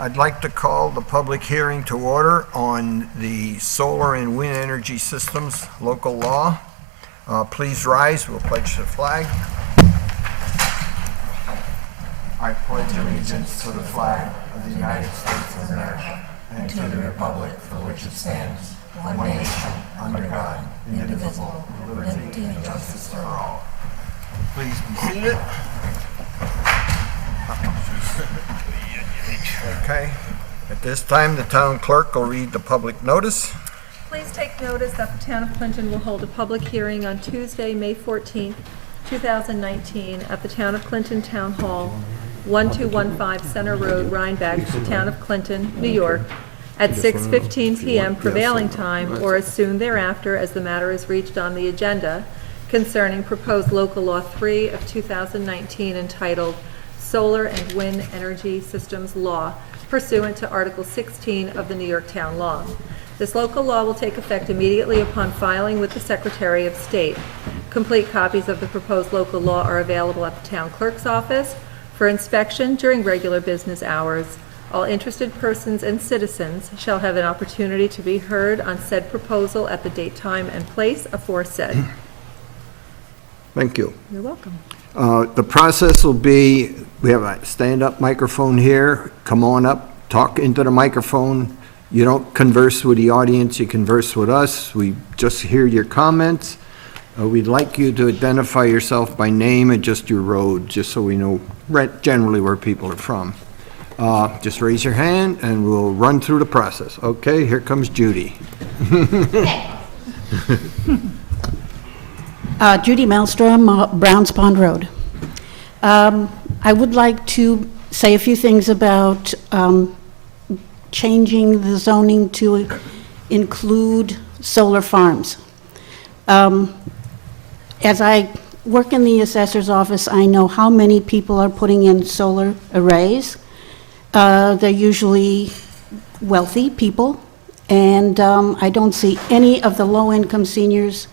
I'd like to call the public hearing to order on the solar and wind energy systems local law. Please rise, we'll pledge the flag. I pledge allegiance to the flag of the United States of America and to the republic for which it stands, one nation, under God, indivisible, with liberty and justice for all. Please be seated. Okay. At this time, the town clerk will read the public notice. Please take notice that the Town of Clinton will hold a public hearing on Tuesday, May 14th, 2019, at the Town of Clinton Town Hall, 1215 Center Road, Rhinebeck, Town of Clinton, New York, at 6:15 p.m. prevailing time or as soon thereafter as the matter is reached on the agenda concerning proposed local law 3 of 2019 entitled Solar and Wind Energy Systems Law pursuant to Article 16 of the New York Town Law. This local law will take effect immediately upon filing with the Secretary of State. Complete copies of the proposed local law are available at the town clerk's office for inspection during regular business hours. All interested persons and citizens shall have an opportunity to be heard on said proposal at the date, time, and place aforesaid. Thank you. You're welcome. The process will be, we have a stand-up microphone here. Come on up, talk into the microphone. You don't converse with the audience, you converse with us. We just hear your comments. We'd like you to identify yourself by name and just your road, just so we know generally where people are from. Just raise your hand and we'll run through the process. Okay, here comes Judy. Judy Maelstrom, Browns Pond Road. I would like to say a few things about changing the zoning to include solar farms. As I work in the assessor's office, I know how many people are putting in solar arrays. They're usually wealthy people, and I don't see any of the low-income seniors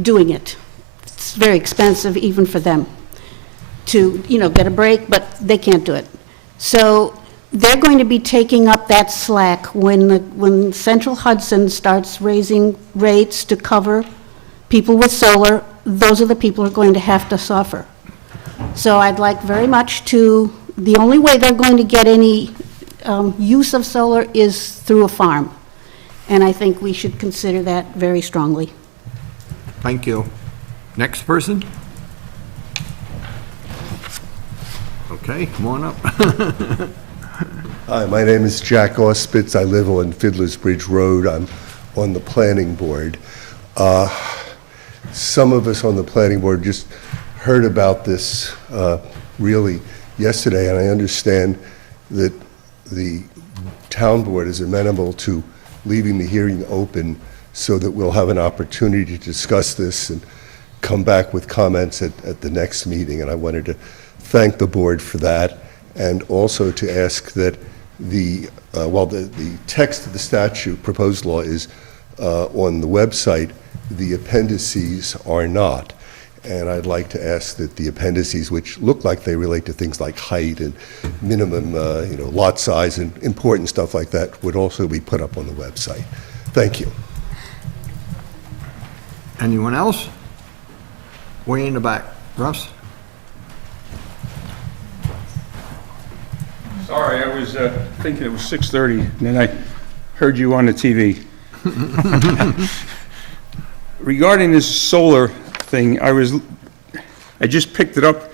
doing it. It's very expensive even for them to, get a break, but they can't do it. So they're going to be taking up that slack when Central Hudson starts raising rates to cover people with solar. Those are the people who are going to have to suffer. So I'd like very much the only way they're going to get any use of solar is through a farm. And I think we should consider that very strongly. Thank you. Next person? Okay, come on up. Hi, my name is Jack Auspitz. I live on Fiddler's Bridge Road. I'm on the planning board. Some of us on the planning board just heard about this really yesterday, and I understand that the town board is amenable to leaving the hearing open so that we'll have an opportunity to discuss this and come back with comments at the next meeting. And I wanted to thank the board for that, and also to ask that the text of the statute, proposed law, is on the website. The appendices are not. And I'd like to ask that the appendices, which look like they relate to things like height and minimum lot size and important stuff like that, would also be put up on the website. Thank you. Anyone else? Way in the back. Russ? Sorry, I was thinking it was 6:30, and then I heard you on the TV. Regarding this solar thing, I just picked it up.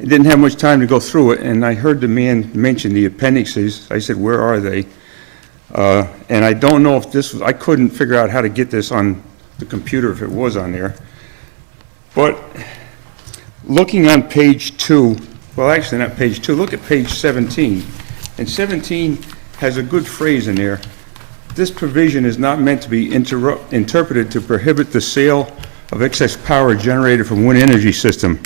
I didn't have much time to go through it, and I heard the man mention the appendices. I said, where are they? And I don't know if I couldn't figure out how to get this on the computer if it was on there. But looking on page 2, well, actually not page 2, look at page 17. And 17 has a good phrase in there. This provision is not meant to be interpreted to prohibit the sale of excess power generated from wind energy system.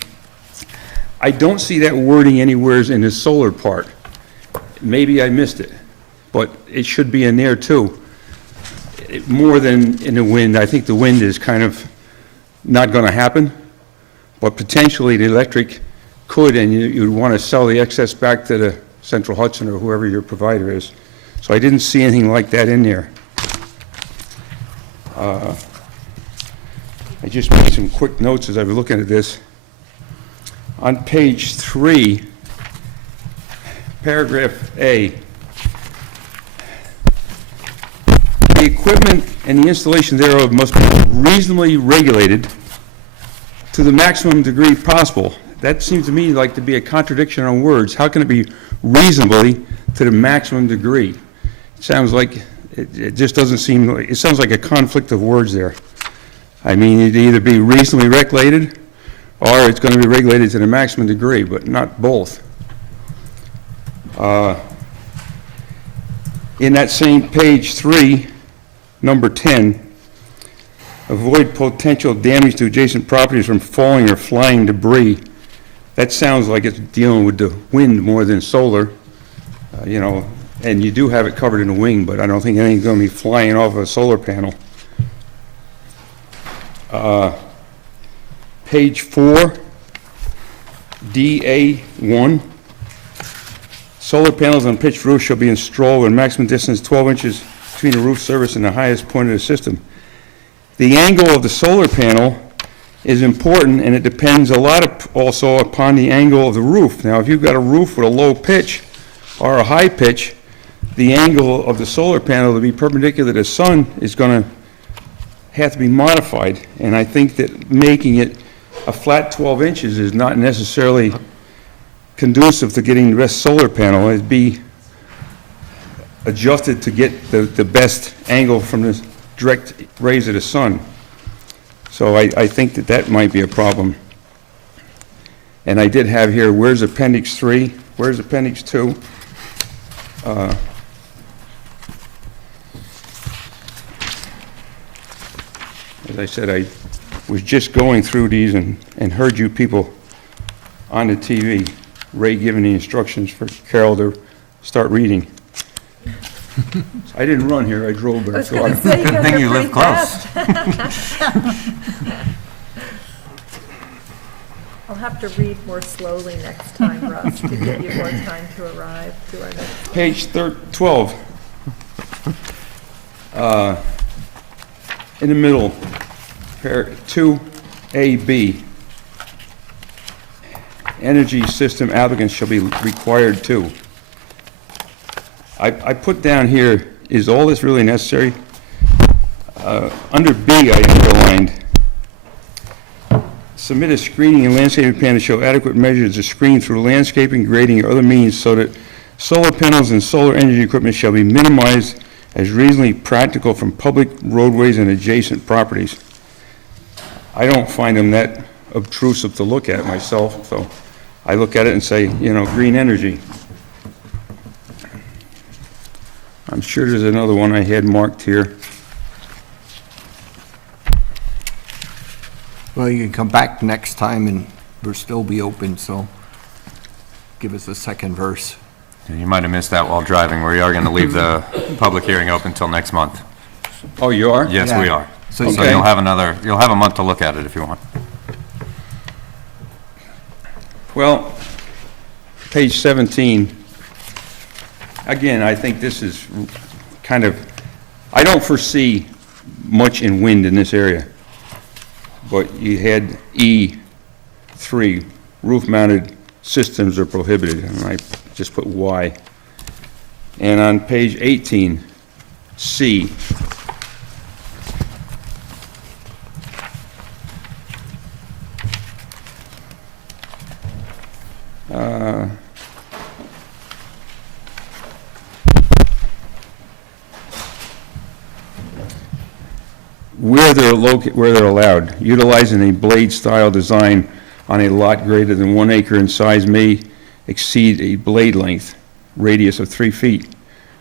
I don't see that wording anywhere in the solar part. Maybe I missed it, but it should be in there too. More than in the wind. I think the wind is kind of not going to happen, but potentially the electric could, and you'd want to sell the excess back to Central Hudson or whoever your provider is. So I didn't see anything like that in there. I just made some quick notes as I was looking at this. On page 3, paragraph A, the equipment and the installation thereof must be reasonably regulated to the maximum degree possible. That seems to me like to be a contradiction on words. How can it be reasonably to the maximum degree? It sounds like, it just doesn't seem, it sounds like a conflict of words there. I mean, it'd either be reasonably regulated, or it's going to be regulated to the maximum degree, but not both. In that same page 3, number 10, avoid potential damage to adjacent properties from falling or flying debris. That sounds like it's dealing with the wind more than solar, you know, and you do have it covered in the wing, but I don't think anything's going to be flying off a solar panel. Page 4, DA1, solar panels on pitched roofs shall be installed with a maximum distance 12 inches between the roof surface and the highest point of the system. The angle of the solar panel is important, and it depends a lot also upon the angle of the roof. Now, if you've got a roof with a low pitch or a high pitch, the angle of the solar panel to be perpendicular to the sun is going to have to be modified, and I think that making it a flat 12 inches is not necessarily conducive to getting the best solar panel. It'd be adjusted to get the best angle from the direct rays of the sun. So I think that that might be a problem. And I did have here, where's Appendix 3? Where's Appendix 2? As I said, I was just going through these and heard you people on the TV, Ray giving the instructions for Carol to start reading. I didn't run here, I drove there. So Good thing you live close. I'll have to read more slowly next time, Russ, to give you more time to arrive to our next. Page 12. In the middle, 2AB. Energy system applicants shall be required to. I put down here, is all this really necessary? Under B, I underlined, submit a screening and landscaping plan to show adequate measures to screen through landscaping, grading, or other means so that solar panels and solar energy equipment shall be minimized as reasonably practical from public roadways and adjacent properties. I don't find them that obtrusive to look at myself, so I look at it and say, you know, green energy. I'm sure there's another one I had marked here. Well, you can come back next time and we'll still be open, so give us a second verse. You might have missed that while driving. We are going to leave the public hearing open until next month. Oh, you are? Yes, Yeah. we are. So So Okay. you'll have a month to look at it if you want. Well, page 17, again, I think this is kind of, I don't foresee much in wind in this area, but you had E3, roof-mounted systems are prohibited, and I just put Y. And on page 18, C, where they're allowed, utilizing a blade-style design on a lot greater than 1 acre in size may exceed a blade length, radius of 3 feet,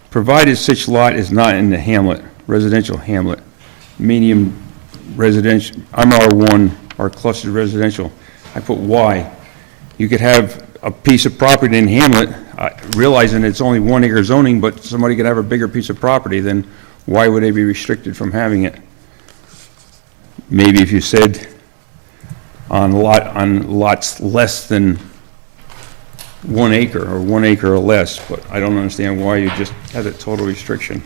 provided such lot is not in the hamlet, residential hamlet, medium residential, MR1, or clustered residential. I put Y. You could have a piece of property in hamlet, realizing it's only 1 acre zoning, but somebody could have a bigger piece of property, then why would they be restricted from having it? Maybe if you said on lots less than 1 acre or 1 acre or less, but I don't understand why you just have that total restriction.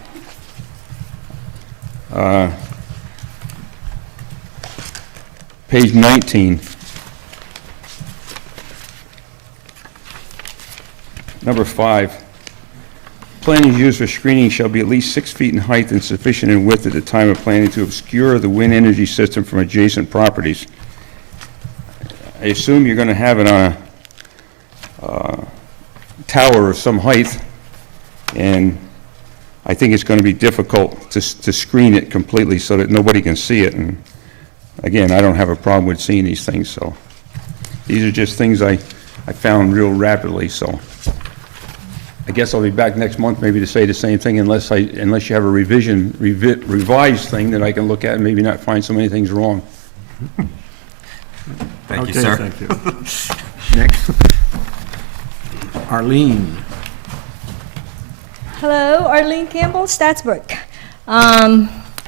Page 19. Number 5. Planting used for screening shall be at least 6 feet in height and sufficient in width at the time of planting to obscure the wind energy system from adjacent properties. I assume you're going to have it on a tower of some height, and I think it's going to be difficult to screen it completely so that nobody can see it. And again, I don't have a problem with seeing these things, so these are just things I found real rapidly, so I guess I'll be back next month maybe to say the same thing unless you have a revised thing that I can look at and maybe not find so many things wrong. Thank you, Okay, sir. thank you. Next. Arlene. Hello, Arlene Campbell, Statsburg.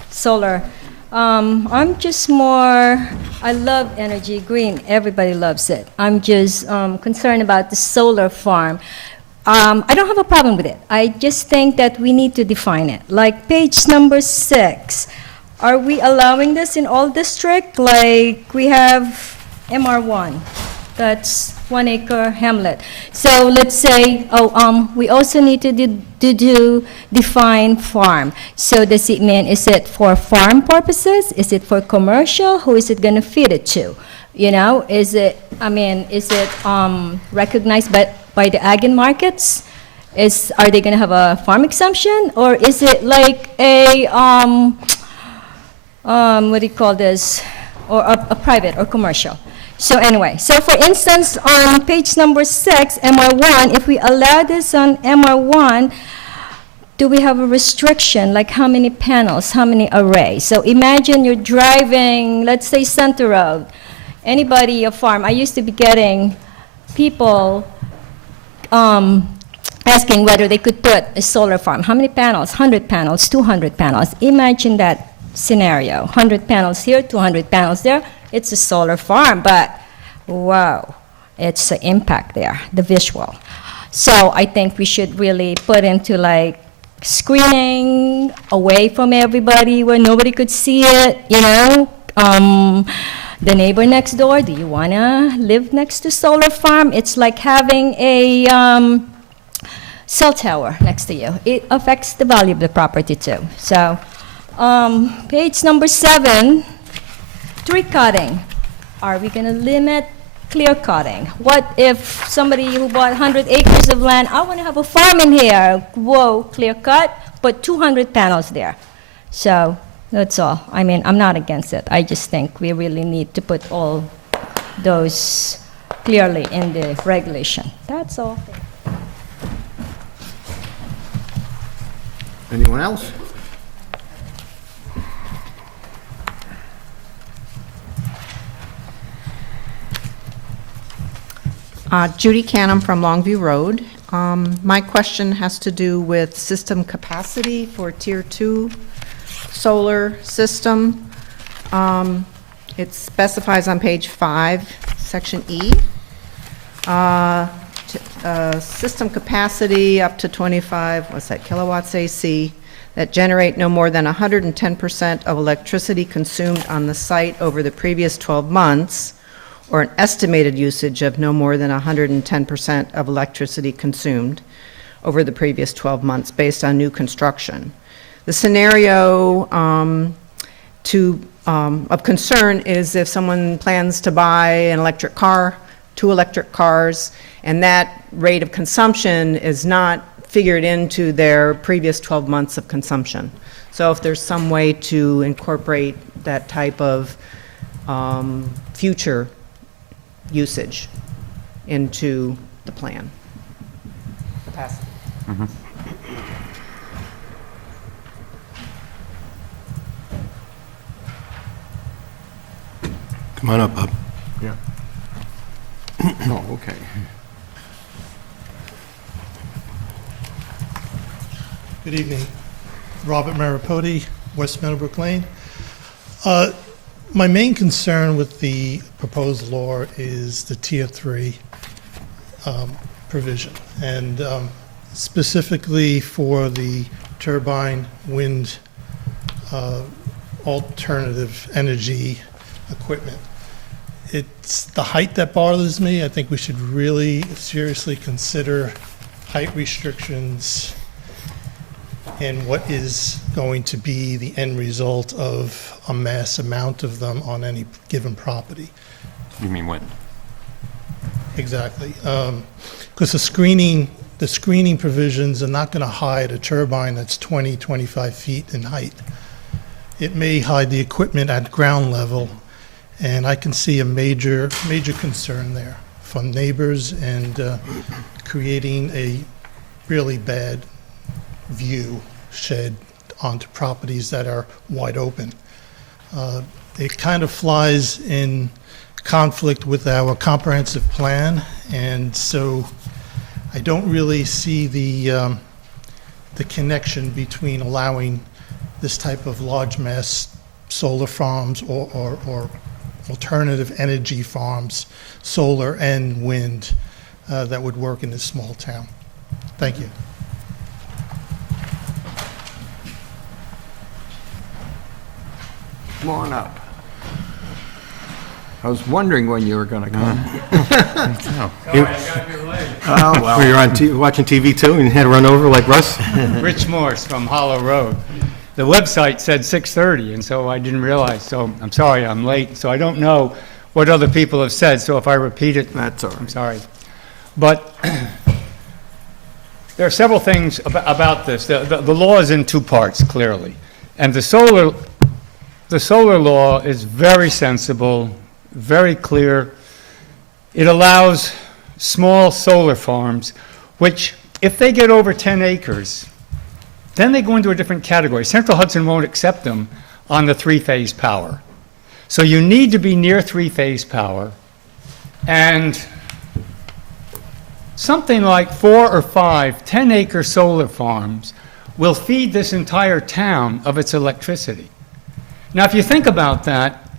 Solar. I'm just more, I love energy, green, everybody loves it. I'm just concerned about the solar farm. I don't have a problem with it. I just think that we need to define it. Like page number 6, are we allowing this in all district? Like we have MR1, that's 1 acre hamlet. So let's say, we also need to define farm. So does it mean, is it for farm purposes? Is it for commercial? Who is it going to feed it to? You know, is it recognized by the ag and markets? Are they going to have a farm exemption? Or is it like a, what do you call this? Or a private or commercial? So anyway, so for instance, on page number 6, MR1, if we allow this on MR1, do we have a restriction, like how many panels, how many arrays? So imagine you're driving, let's say Center Road, anybody, a farm. I used to be getting people asking whether they could put a solar farm. How many panels? 100 panels, 200 panels. Imagine that scenario, 100 panels here, 200 panels there. It's a solar farm, but wow, it's the impact there, the visual. So I think we should really put into like screening away from everybody where nobody could see it, you know. The neighbor next door, do you want to live next to solar farm? It's like having a cell tower next to you. It affects the value of the property too. So page number 7, tree cutting. Are we going to limit clear cutting? What if somebody who bought 100 acres of land, I want to have a farm in here. Whoa, clear cut, put 200 panels there. So that's all. I mean, I'm not against it. I just think we really need to put all those clearly in the regulation. That's all. Anyone else? Judy Canham from Longview Road. My question has to do with system capacity for Tier 2 solar system. It specifies on page 5, section E, system capacity up to 25, kilowatts AC that generate no more than 110% of electricity consumed on the site over the previous 12 months, or an estimated usage of no more than 110% of electricity consumed over the previous 12 months based on new construction. The scenario of concern is if someone plans to buy an electric car, 2 electric cars, and that rate of consumption is not figured into their previous 12 months of consumption. So if there's some way to incorporate that type of future usage into the plan. Capacity. Come on up, Bob. Yeah. Oh, okay. Good evening. Robert Maripodi, West Meadowbrook Lane. My main concern with the proposed law is the Tier 3. provision. And specifically for the turbine wind alternative energy equipment. It's the height that bothers me. I think we should really seriously consider height restrictions and what is going to be the end result of a mass amount of them on any given property. You mean wind? Exactly. Because the screening provisions are not going to hide a turbine that's 20, 25 feet in height. It may hide the equipment at ground level, and I can see a major concern there from neighbors and creating a really bad view shed onto properties that are wide open. It kind of flies in conflict with our comprehensive plan, and so I don't really see the connection between allowing this type of large mass solar farms or alternative energy farms, solar and wind, that would work in this small town. Thank you. Come on up. I was wondering when you were going to come. Oh, well. Were you on watching TV too and had to run over like Russ? Rich Morse from Hollow Road. The website said 6:30, and so I didn't realize, so I'm sorry I'm late. So I don't know what other people have said, so if I repeat it, That's all right. I'm sorry. But there are several things about this. The law is in two parts, clearly. And the solar law is very sensible, very clear. It allows small solar farms, which, if they get over 10 acres, then they go into a different category. Central Hudson won't accept them on the three-phase power. So you need to be near three-phase power, and something like 4 or 5 10-acre solar farms will feed this entire town of its electricity. Now, if you think about that,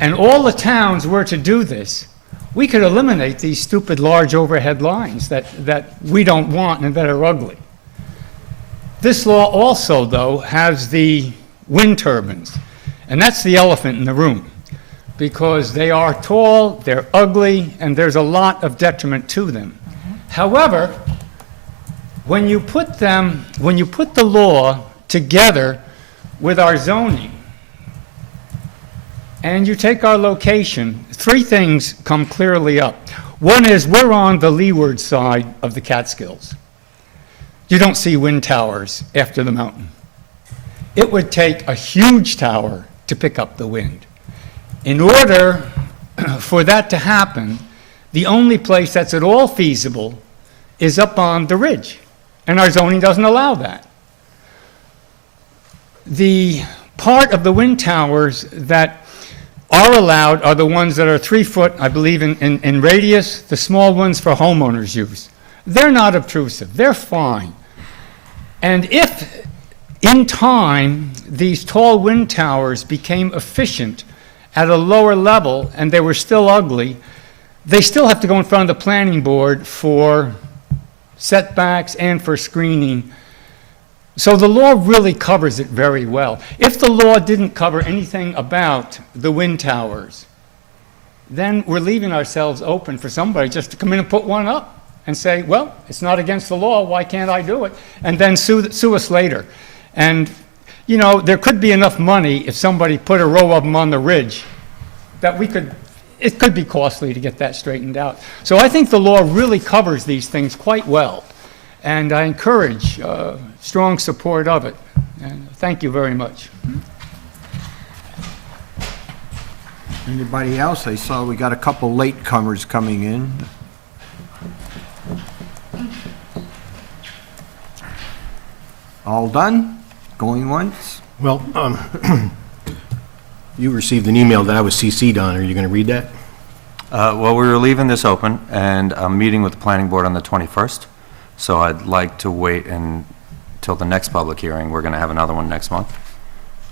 and all the towns were to do this, we could eliminate these stupid large overhead lines that we don't want and that are ugly. This law also, though, has the wind turbines, and that's the elephant in the room, because they are tall, they're ugly, and there's a lot of detriment to them. However, when you put the law together with our zoning, and you take our location, 3 things come clearly up. One is we're on the leeward side of the Catskills. You don't see wind towers after the mountain. It would take a huge tower to pick up the wind. In order for that to happen, the only place that's at all feasible is up on the ridge, and our zoning doesn't allow that. The part of the wind towers that are allowed are the ones that are 3 foot, I believe, in radius, the small ones for homeowners' use. They're not obtrusive, they're fine. And if, in time, these tall wind towers became efficient at a lower level and they were still ugly, they still have to go in front of the planning board for setbacks and for screening. So the law really covers it very well. If the law didn't cover anything about the wind towers, then we're leaving ourselves open for somebody just to come in and put one up and say, well, it's not against the law, why can't I do it? And then sue us later. And, you know, there could be enough money if somebody put a row of them on the ridge that it could be costly to get that straightened out. So I think the law really covers these things quite well. And I encourage strong support of it. And thank you very much. Anybody else? I saw we got a couple latecomers coming in. All done? Going once? Well, you received an email that I was CC'd on. Are you going to read that? Well, we were leaving this open, and I'm meeting with the planning board on the 21st, so I'd like to wait until the next public hearing. We're going to have another one next month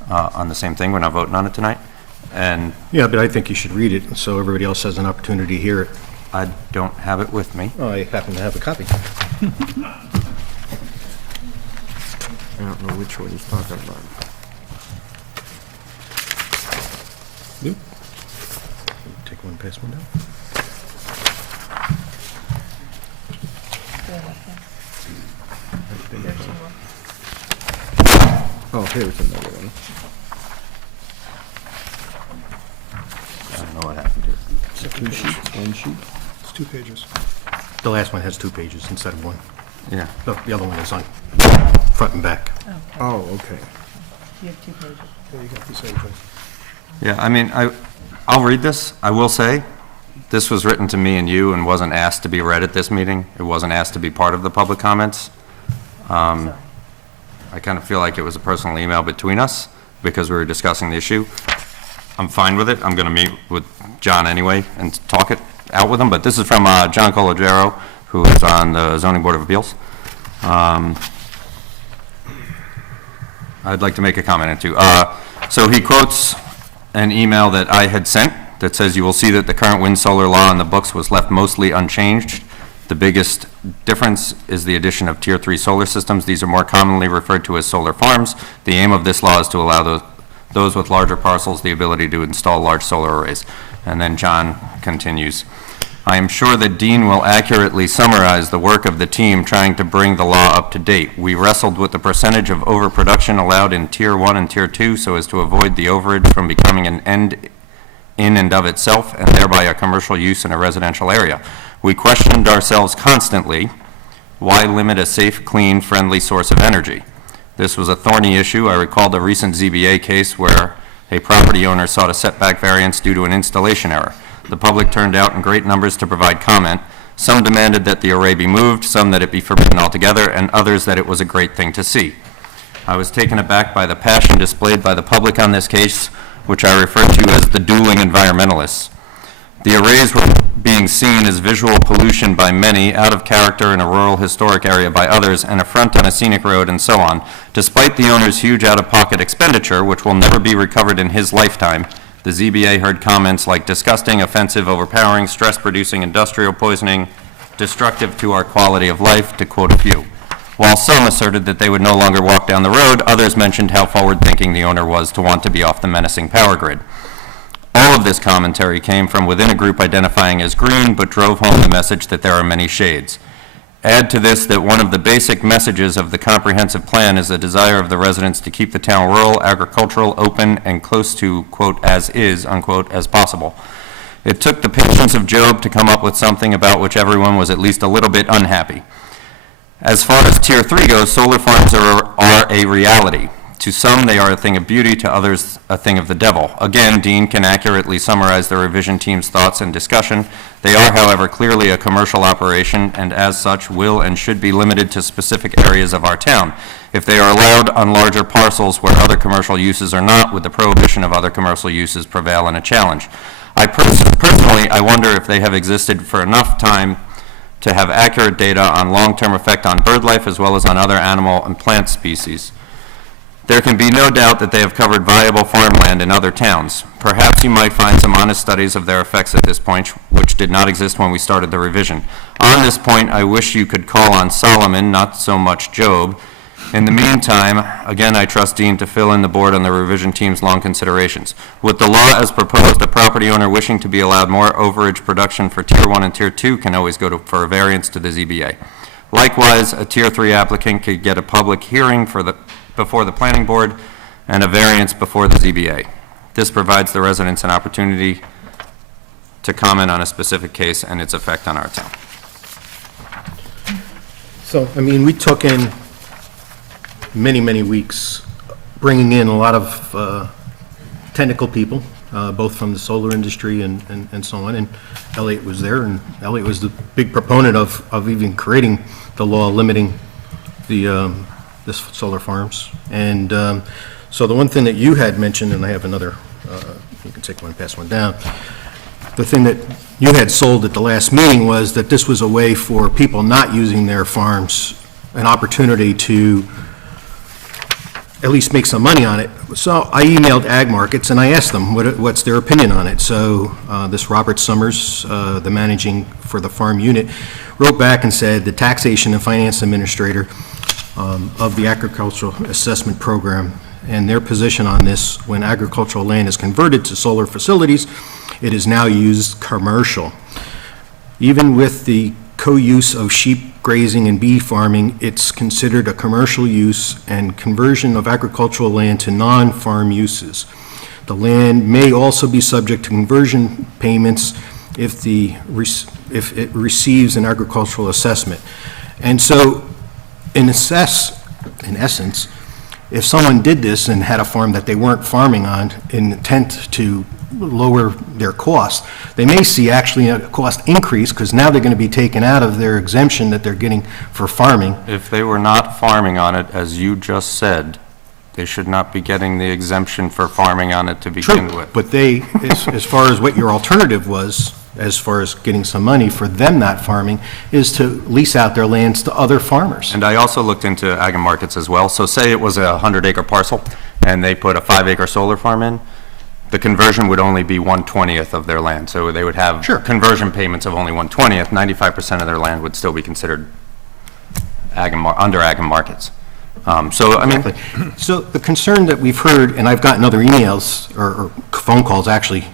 on the same thing. We're not voting on it tonight. And Yeah, but I think you should read it so everybody else has an opportunity to hear it. I don't have it with me. Oh, I happen to have a copy. I don't know which one he's talking about. Take one, pass one down. Oh, here's another one. I don't know what happened to it. Two sheets, one sheet? It's 2 pages. The last one has 2 pages instead of 1. Yeah. The other one is on front and back. Oh, okay. You have 2 pages. Yeah, you got the same thing. Yeah, I mean, I'll read this. I will say, this was written to me and you and wasn't asked to be read at this meeting. It wasn't asked to be part of the public comments. I kind of feel like it was a personal email between us because we were discussing the issue. I'm fine with it. I'm going to meet with John anyway and talk it out with him. But this is from John Colagero, who is on the Zoning Board of Appeals. I'd like to make a comment or two. So he quotes an email that I had sent that says, "You will see that the current wind solar law in the books was left mostly unchanged. The biggest difference is the addition of Tier 3 solar systems. These are more commonly referred to as solar farms. The aim of this law is to allow those with larger parcels the ability to install large solar arrays." And then John continues, "I am sure that Dean will accurately summarize the work of the team trying to bring the law up to date. We wrestled with the percentage of overproduction allowed in Tier 1 and Tier 2 so as to avoid the overage from becoming an end in and of itself and thereby a commercial use in a residential area. We questioned ourselves constantly, why limit a safe, clean, friendly source of energy? This was a thorny issue. I recalled a recent ZBA case where a property owner sought a setback variance due to an installation error. The public turned out in great numbers to provide comment. Some demanded that the array be moved, some that it be forbidden altogether, and others that it was a great thing to see. I was taken aback by the passion displayed by the public on this case, which I refer to as the dueling environmentalists. The arrays were being seen as visual pollution by many, out of character in a rural historic area by others, and affront on a scenic road, and so on. Despite the owner's huge out-of-pocket expenditure, which will never be recovered in his lifetime, the ZBA heard comments like disgusting, offensive, overpowering, stress-producing, industrial poisoning, destructive to our quality of life, to quote a few. While some asserted that they would no longer walk down the road, others mentioned how forward-thinking the owner was to want to be off the menacing power grid. All of this commentary came from within a group identifying as green, but drove home the message that there are many shades. Add to this that one of the basic messages of the comprehensive plan is the desire of the residents to keep the town rural, agricultural, open, and close to, quote, as is, unquote, as possible. It took the patience of Job to come up with something about which everyone was at least a little bit unhappy. As far as Tier 3 goes, solar farms are a reality. To some, they are a thing of beauty, to others, a thing of the devil. Again, Dean can accurately summarize the revision team's thoughts and discussion. They are, however, clearly a commercial operation, and as such, will and should be limited to specific areas of our town. If they are allowed on larger parcels where other commercial uses are not, would the prohibition of other commercial uses prevail in a challenge? Personally, I wonder if they have existed for enough time to have accurate data on long-term effect on bird life as well as on other animal and plant species. There can be no doubt that they have covered viable farmland in other towns. Perhaps you might find some honest studies of their effects at this point, which did not exist when we started the revision. On this point, I wish you could call on Solomon, not so much Job. In the meantime, again, I trust Dean to fill in the board on the revision team's long considerations. With the law as proposed, a property owner wishing to be allowed more overage production for Tier 1 and Tier 2 can always go for a variance to the ZBA. Likewise, a Tier 3 applicant could get a public hearing before the planning board and a variance before the ZBA. This provides the residents an opportunity to comment on a specific case and its effect on our town. So, I mean, we took in many, many weeks, bringing in a lot of technical people, both from the solar industry and so on, and Elliot was there, and Elliot was the big proponent of even creating the law limiting the solar farms. And so the one thing that you had mentioned, and I have another, you can take one and pass one down, the thing that you had sold at the last meeting was that this was a way for people not using their farms, an opportunity to at least make some money on it. So I emailed Ag Markets, and I asked them what's their opinion on it. So this Robert Summers, the managing for the farm unit, wrote back and said, the taxation and finance administrator of the agricultural assessment program, and their position on this, when agricultural land is converted to solar facilities, it is now used commercial. Even with the co-use of sheep grazing and bee farming, it's considered a commercial use and conversion of agricultural land to non-farm uses. The land may also be subject to conversion payments if it receives an agricultural assessment. And so, in essence, if someone did this and had a farm that they weren't farming on in intent to lower their cost, they may see actually a cost increase because now they're going to be taken out of their exemption that they're getting for farming. If they were not farming on it, as you just said, they should not be getting the exemption for farming on it to begin True, with. but they, as far as what your alternative was, as far as getting some money for them not farming, is to lease out their lands to other farmers. And I also looked into Ag and Markets as well. So say it was a 100-acre parcel, and they put a 5-acre solar farm in, the conversion would only be 1/20th of their land. So they would have conversion payments of only 1/20th. 95% of their land would still be considered under Ag and Markets. So, I mean, So the concern that we've heard, and I've gotten other emails, or phone calls actually,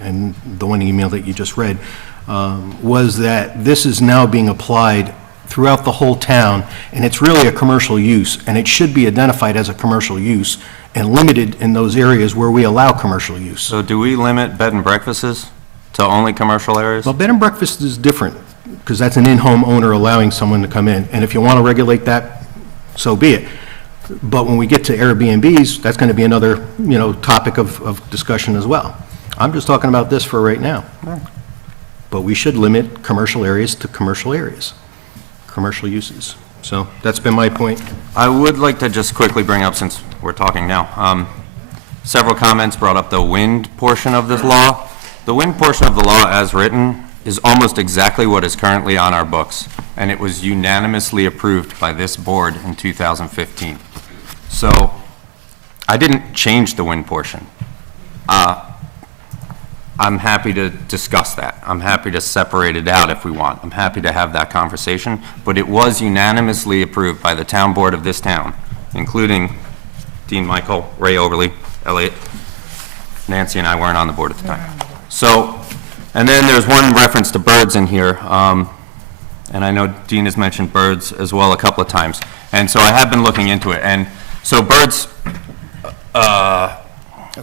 and the one email that you just read, was that this is now being applied throughout the whole town, and it's really a commercial use, and it should be identified as a commercial use and limited in those areas where we allow commercial use. so do we limit bed and breakfasts to only commercial areas? Well, bed and breakfast is different, because that's an in-home owner allowing someone to come in, and if you want to regulate that, so be it. But when we get to Airbnbs, that's going to be another, topic of discussion as well. I'm just talking about this for right now. But we should limit commercial areas to commercial areas, commercial uses. So that's been my point. I would like to just quickly bring up, since we're talking now, several comments brought up the wind portion of this law. The wind portion of the law as written is almost exactly what is currently on our books, and it was unanimously approved by this board in 2015. So I didn't change the wind portion. I'm happy to discuss that. I'm happy to separate it out if we want. I'm happy to have that conversation, but it was unanimously approved by the town board of this town, including Dean Michael, Ray Overly, Elliot. Nancy and I weren't on the board at the time. So, and then there's one reference to birds in here, and I know Dean has mentioned birds as well a couple of times. And so I have been looking into it, and so birds,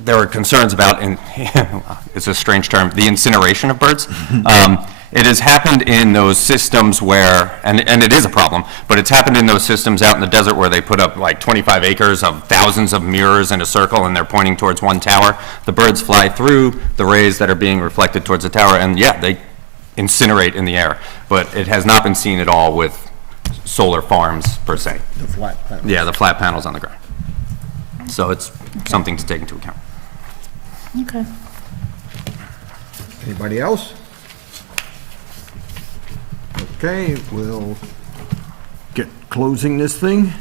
there were concerns about, it's a strange term, the incineration of birds. It has happened in those systems where, and it is a problem, but it's happened in those systems out in the desert where they put up like 25 acres of thousands of mirrors in a circle and they're pointing towards one tower. The birds fly through the rays that are being reflected towards the tower, and yeah, they incinerate in the air. But it has not been seen at all with solar farms per se. The flat panel. Yeah, the flat panels on the ground. So it's something to take into account. Okay. Anybody else? Okay, we'll get closing this thing.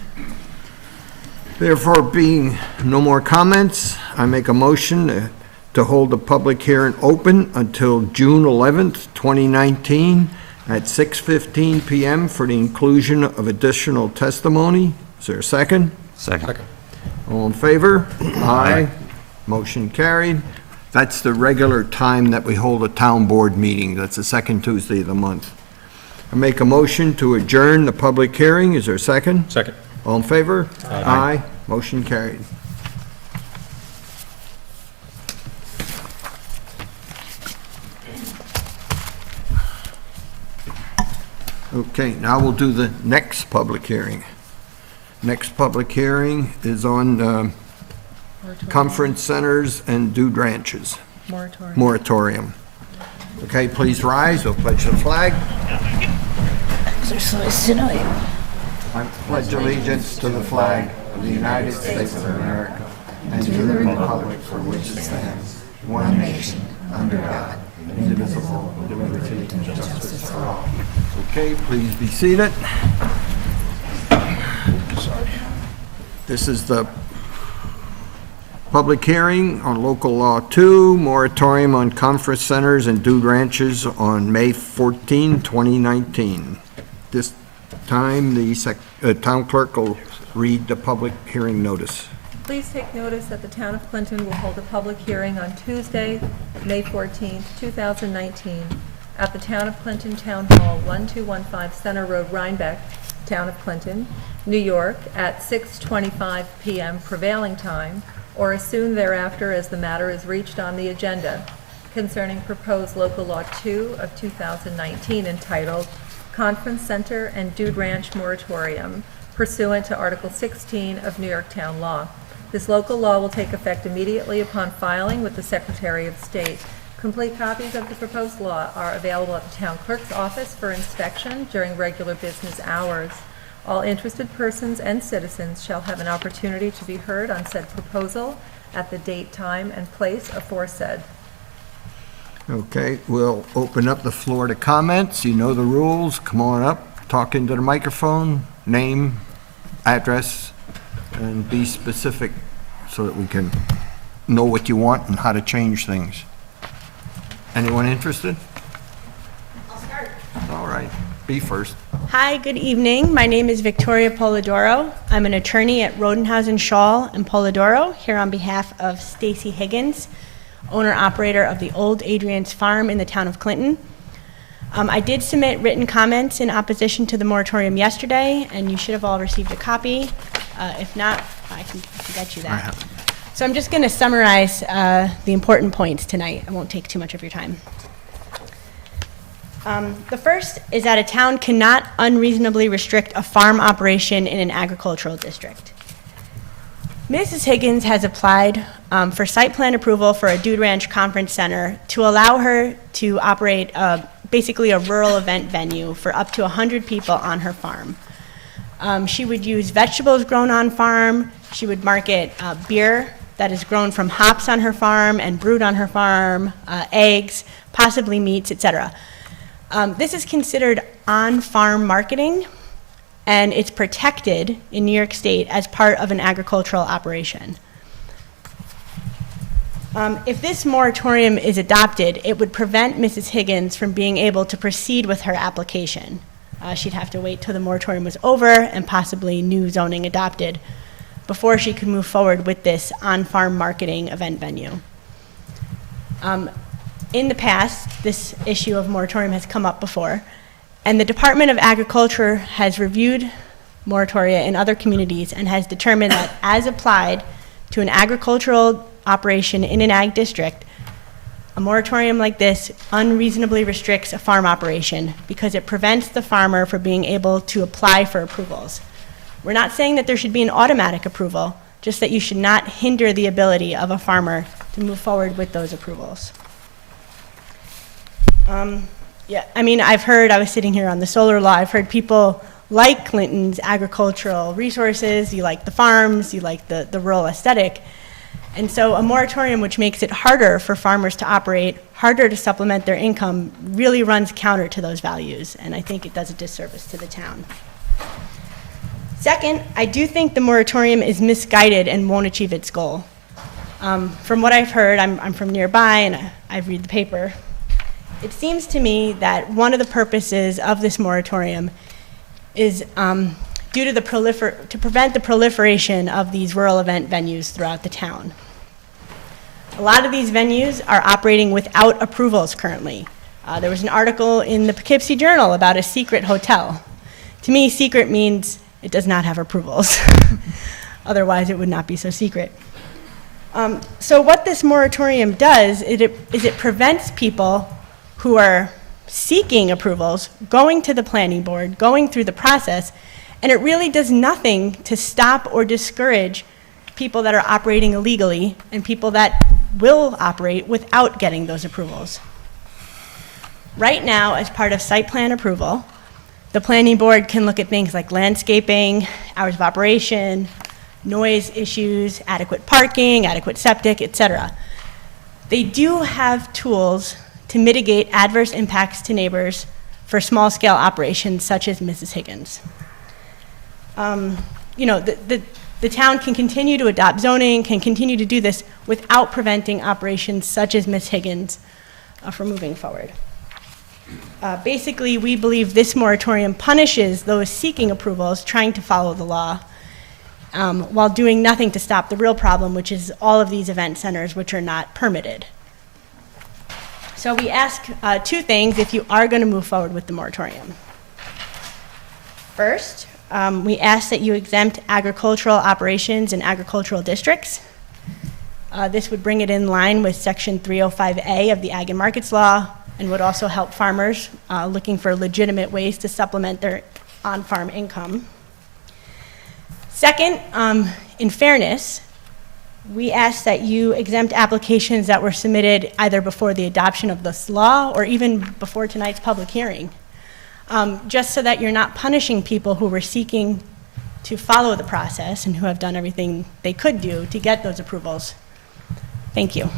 Therefore, being no more comments, I make a motion to hold the public hearing open until June 11th, 2019 at 6:15 PM for the inclusion of additional testimony. Is there a second? Second. All in favor? Aye. Motion carried. That's the regular time that we hold a town board meeting. That's the second Tuesday of the month. I make a motion to adjourn the public hearing. Is there a second? Second. All in favor? Aye. Motion carried. Okay, now we'll do the next public hearing. Next public hearing is on conference centers and dude ranches. Moratorium. Okay, please rise. We'll pledge the flag. Exercise tonight. I pledge allegiance to the flag of the United States of America and to the republic for which it stands, one nation, under God, indivisible, with liberty and justice for all. Okay, please be seated. This is the Public hearing on local law 2, moratorium on conference centers and dude ranches on May 14, 2019. This time, the town clerk will read the public hearing notice. Please take notice that the town of Clinton will hold a public hearing on Tuesday, May 14, 2019, at the Town of Clinton Town Hall, 1215 Center Road, Rhinebeck, Town of Clinton, New York, at 6:25 p.m. prevailing time, or as soon thereafter as the matter is reached on the agenda, concerning proposed local law 2 of 2019 entitled Conference Center and Dude Ranch Moratorium pursuant to Article 16 of New York Town Law. This local law will take effect immediately upon filing with the Secretary of State. Complete copies of the proposed law are available at the town clerk's office for inspection during regular business hours. All interested persons and citizens shall have an opportunity to be heard on said proposal at the date, time, and place aforesaid. Okay, we'll open up the floor to comments. You know the rules. Come on up, talk into the microphone, name, address, and be specific so that we can know what you want and how to change things. Anyone interested? I'll start. All right, be first. Hi, good evening. My name is Victoria Polidoro. I'm an attorney at Rodenhausen, Shaw and Polidoro, here on behalf of Stacy Higgins, owner-operator of the Old Adrian's Farm in the town of Clinton. I did submit written comments in opposition to the moratorium yesterday, and you should have all received a copy. If not, I can get you that. I have. So I'm just going to summarize the important points tonight. I won't take too much of your time. The first is that a town cannot unreasonably restrict a farm operation in an agricultural district. Mrs. Higgins has applied for site plan approval for a Dude Ranch Conference Center to allow her to operate basically a rural event venue for up to 100 people on her farm. She would use vegetables grown on farm. She would market beer that is grown from hops on her farm and brewed on her farm, eggs, possibly meats, etc. This is considered on-farm marketing, and it's protected in New York State as part of an agricultural operation. If this moratorium is adopted, it would prevent Mrs. Higgins from being able to proceed with her application. She'd have to wait till the moratorium was over and possibly new zoning adopted before she could move forward with this on-farm marketing event venue. In the past, this issue of moratorium has come up before, and the Department of Agriculture has reviewed moratoria in other communities and has determined that as applied to an agricultural operation in an ag district, a moratorium like this unreasonably restricts a farm operation because it prevents the farmer from being able to apply for approvals. We're not saying that there should be an automatic approval, just that you should not hinder the ability of a farmer to move forward with those approvals. Yeah, I mean, I was sitting here on the solar law, I've heard people like Clinton's agricultural resources, you like the farms, you like the rural aesthetic. And so a moratorium which makes it harder for farmers to operate, harder to supplement their income, really runs counter to those values, and I think it does a disservice to the town. Second, I do think the moratorium is misguided and won't achieve its goal. From what I've heard, I'm from nearby and I read the paper. It seems to me that one of the purposes of this moratorium is due to to prevent the proliferation of these rural event venues throughout the town. A lot of these venues are operating without approvals currently. There was an article in the Poughkeepsie Journal about a secret hotel. To me, secret means it does not have approvals. Otherwise, it would not be so secret. So what this moratorium does is it prevents people who are seeking approvals, going to the planning board, going through the process, and it really does nothing to stop or discourage people that are operating illegally and people that will operate without getting those approvals. Right now, as part of site plan approval, the planning board can look at things like landscaping, hours of operation, noise issues, adequate parking, adequate septic, etc. They do have tools to mitigate adverse impacts to neighbors for small-scale operations such as Mrs. Higgins. you know, the town can continue to adopt zoning, can continue to do this without preventing operations such as Ms. Higgins from moving forward. Basically, we believe this moratorium punishes those seeking approvals trying to follow the law, while doing nothing to stop the real problem, which is all of these event centers which are not permitted. So we ask two things if you are going to move forward with the moratorium. First, we ask that you exempt agricultural operations in agricultural districts. This would bring it in line with Section 305A of the Ag and Markets Law, and would also help farmers looking for legitimate ways to supplement their on-farm income. Second, in fairness, we ask that you exempt applications that were submitted either before the adoption of this law or even before tonight's public hearing, just so that you're not punishing people who were seeking to follow the process and who have done everything they could do to get those approvals. Thank you.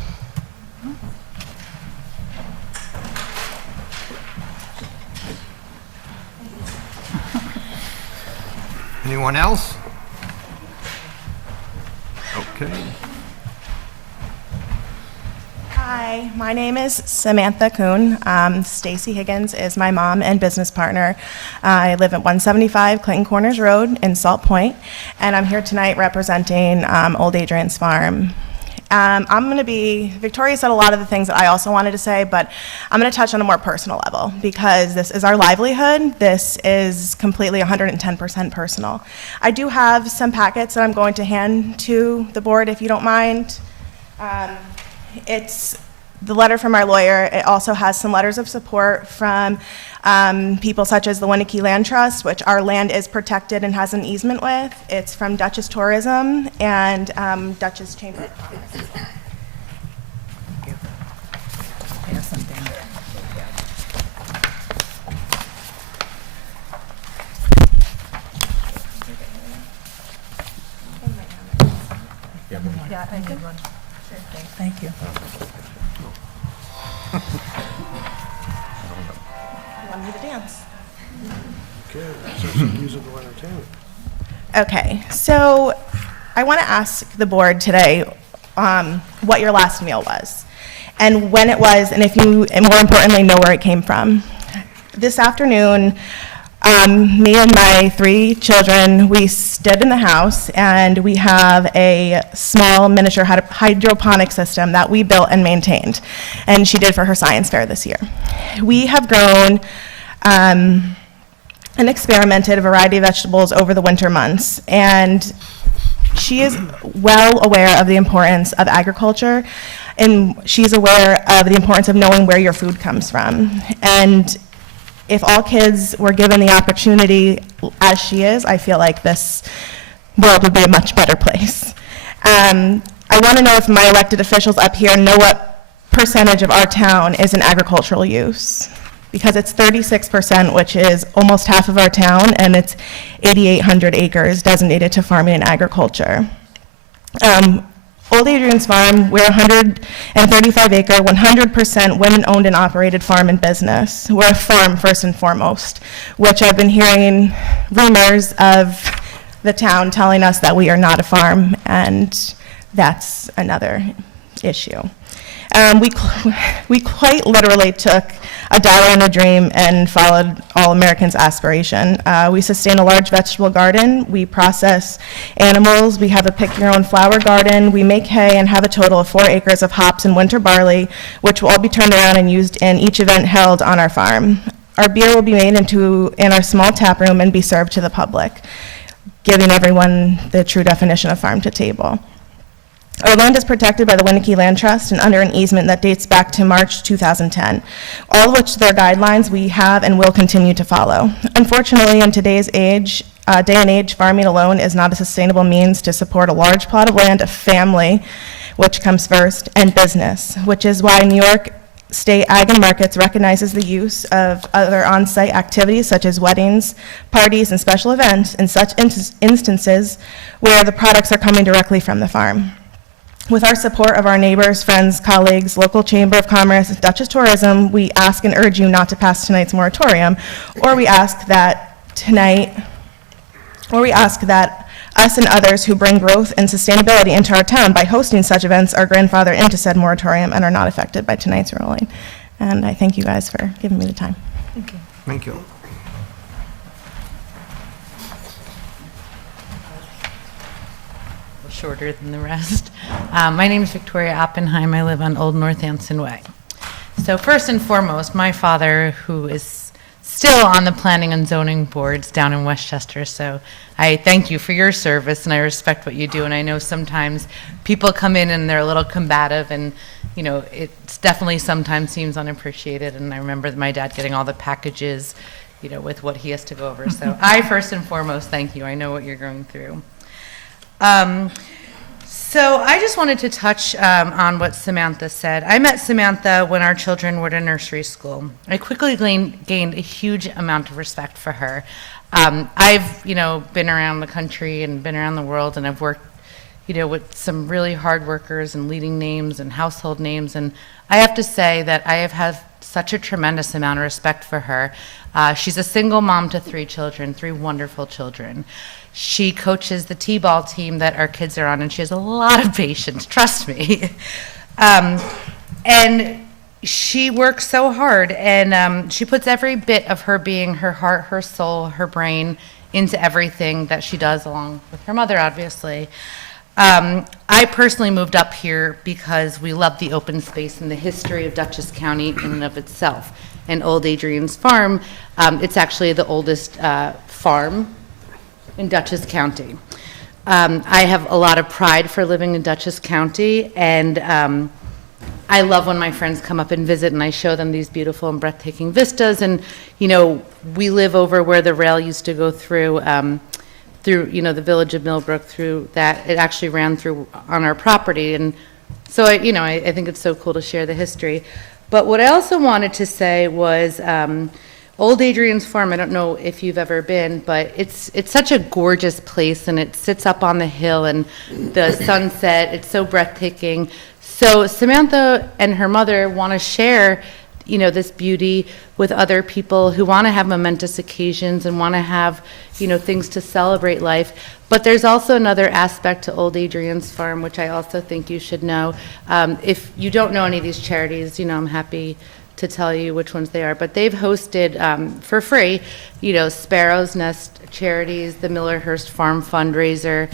Anyone else? Okay. Hi, my name is Samantha Kuhn. Stacy Higgins is my mom and business partner. I live at 175 Clinton Corners Road in Salt Point, and I'm here tonight representing Old Adrian's Farm. Victoria said a lot of the things that I also wanted to say, but I'm going to touch on a more personal level because this is our livelihood. This is completely 110% personal. I do have some packets that I'm going to hand to the board if you don't mind. It's the letter from our lawyer. It also has some letters of support from people such as the Winnicke Land Trust, which our land is protected and has an easement with. It's from Dutchess Tourism and Dutchess Chamber of Commerce. Yeah, I did one. Sure thing. Thank you. Want me to dance? Okay, Okay, so I want to ask the board today what your last meal was, and when it was, and if you, and more importantly, know where it came from. This afternoon, me and my 3 children, we stood in the house, and we have a small miniature hydroponic system that we built and maintained, and she did for her science fair this year. We have grown and experimented a variety of vegetables over the winter months, and she is well aware of the importance of agriculture, and she's aware of the importance of knowing where your food comes from. And if all kids were given the opportunity as she is, I feel like this world would be a much better place. I want to know if my elected officials up here know what percentage of our town is in agricultural use, because it's 36%, which is almost half of our town, and it's 8,800 acres designated to farming and agriculture. Old Adrian's Farm, we're a 135-acre, 100% women-owned and operated farm and business. We're a farm first and foremost, which I've been hearing rumors of the town telling us that we are not a farm, and that's another issue. We quite literally took a dollar and a dream and followed all Americans' aspiration. We sustain a large vegetable garden. We process animals. We have a pick-your-own flower garden. We make hay and have a total of 4 acres of hops and winter barley, which will all be turned around and used in each event held on our farm. Our beer will be made in our small tap room and be served to the public, giving everyone the true definition of farm to table. Our land is protected by the Winnicke Land Trust and under an easement that dates back to March 2010, all of which their guidelines we have and will continue to follow. Unfortunately, in today's day and age, farming alone is not a sustainable means to support a large plot of land, a family, which comes first, and business, which is why New York State Ag and Markets recognizes the use of other on-site activities such as weddings, parties, and special events in such instances where the products are coming directly from the farm. With our support of our neighbors, friends, colleagues, local Chamber of Commerce, Dutchess Tourism, we ask and urge you not to pass tonight's moratorium, or we ask that Us and others who bring growth and sustainability into our town by hosting such events are grandfathered into said moratorium and are not affected by tonight's ruling. And I thank you guys for giving me the time. Thank you. Shorter than the rest. My name is Victoria Oppenheim. I live on Old North Anson Way. So first and foremost, my father, who is still on the planning and zoning boards down in Westchester, so I thank you for your service and I respect what you do. And I know sometimes people come in and they're a little combative and, you know, it's definitely sometimes seems unappreciated. And I remember my dad getting all the packages, you know, with what he has to go over. So I first and foremost thank you. I know what you're going through. So I just wanted to touch on what Samantha said. I met Samantha when our children were in nursery school. I quickly gained a huge amount of respect for her. I've, you know, been around the country and been around the world, and I've worked, you know, with some really hard workers and leading names and household names, and I have to say that I have had such a tremendous amount of respect for her. She's a single mom to 3 children, 3 wonderful children. She coaches the T-ball team that our kids are on, and she has a lot of patience, trust me. And she works so hard, and she puts every bit of her being, her heart, her soul, her brain into everything that she does, along with her mother, obviously. I personally moved up here because we love the open space and the history of Dutchess County in and of itself. And Old Adrian's Farm, it's actually the oldest farm in Dutchess County. I have a lot of pride for living in Dutchess County, and I love when my friends come up and visit and I show them these beautiful and breathtaking vistas. And, you know, we live over where the rail used to go through, you know, the village of Millbrook, through that. It actually ran through on our property. And so, I think it's so cool to share the history. But what I also wanted to say was, Old Adrian's Farm, I don't know if you've ever been, but it's such a gorgeous place, and it sits up on the hill, and the sunset, it's so breathtaking. So Samantha and her mother want to share, you know, this beauty with other people who want to have momentous occasions and want to have, you know, things to celebrate life. But there's also another aspect to Old Adrian's Farm, which I also think you should know. If you don't know any of these charities, you know, I'm happy to tell you which ones they are, but they've hosted for free, you know, Sparrow's Nest Charities, the Millerhurst Farm fundraiser.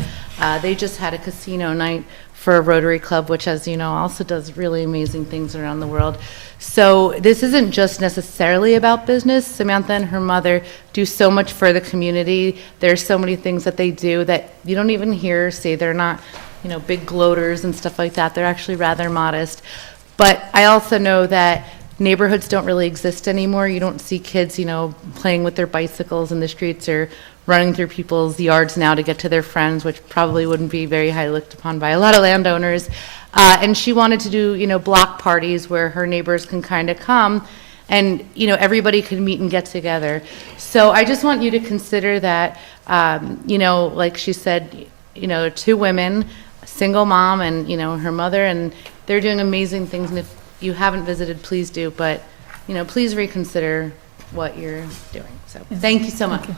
They just had a casino night for a Rotary Club, which, as you know, also does really amazing things around the world. So this isn't just necessarily about business. Samantha and her mother do so much for the community. There's so many things that they do that you don't even hear say. They're not, you know, big gloaters and stuff like that. They're actually rather modest. But I also know that neighborhoods don't really exist anymore. You don't see kids, you know, playing with their bicycles in the streets or running through people's yards now to get to their friends, which probably wouldn't be very highly looked upon by a lot of landowners. And she wanted to do, you know, block parties where her neighbors can kind of come and, you know, everybody can meet and get together. So I just want you to consider that, you know, like she said, you know, 2 women, a single mom and, you know, her mother, and they're doing amazing things. And if you haven't visited, please do, but, you know, please reconsider what you're doing. So thank you so much.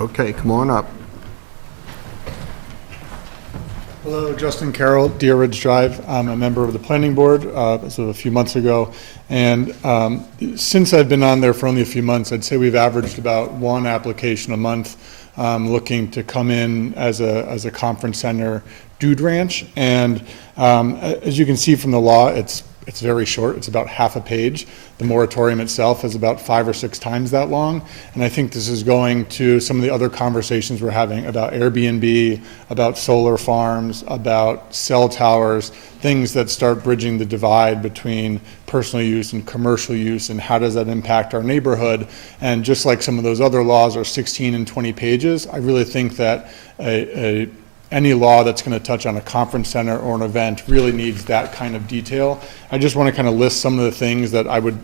Okay, come on up. Hello, Justin Carroll, Deer Ridge Drive. I'm a member of the planning board as of a few months ago. And since I've been on there for only a few months, I'd say we've averaged about 1 application a month looking to come in as a conference center dude ranch. And as you can see from the law, it's very short. It's about half a page. The moratorium itself is about 5 or 6 times that long. And I think this is going to some of the other conversations we're having about Airbnb, about solar farms, about cell towers, things that start bridging the divide between personal use and commercial use, and how does that impact our neighborhood. And just like some of those other laws are 16 and 20 pages, I really think that any law that's going to touch on a conference center or an event really needs that kind of detail. I just want to kind of list some of the things that I would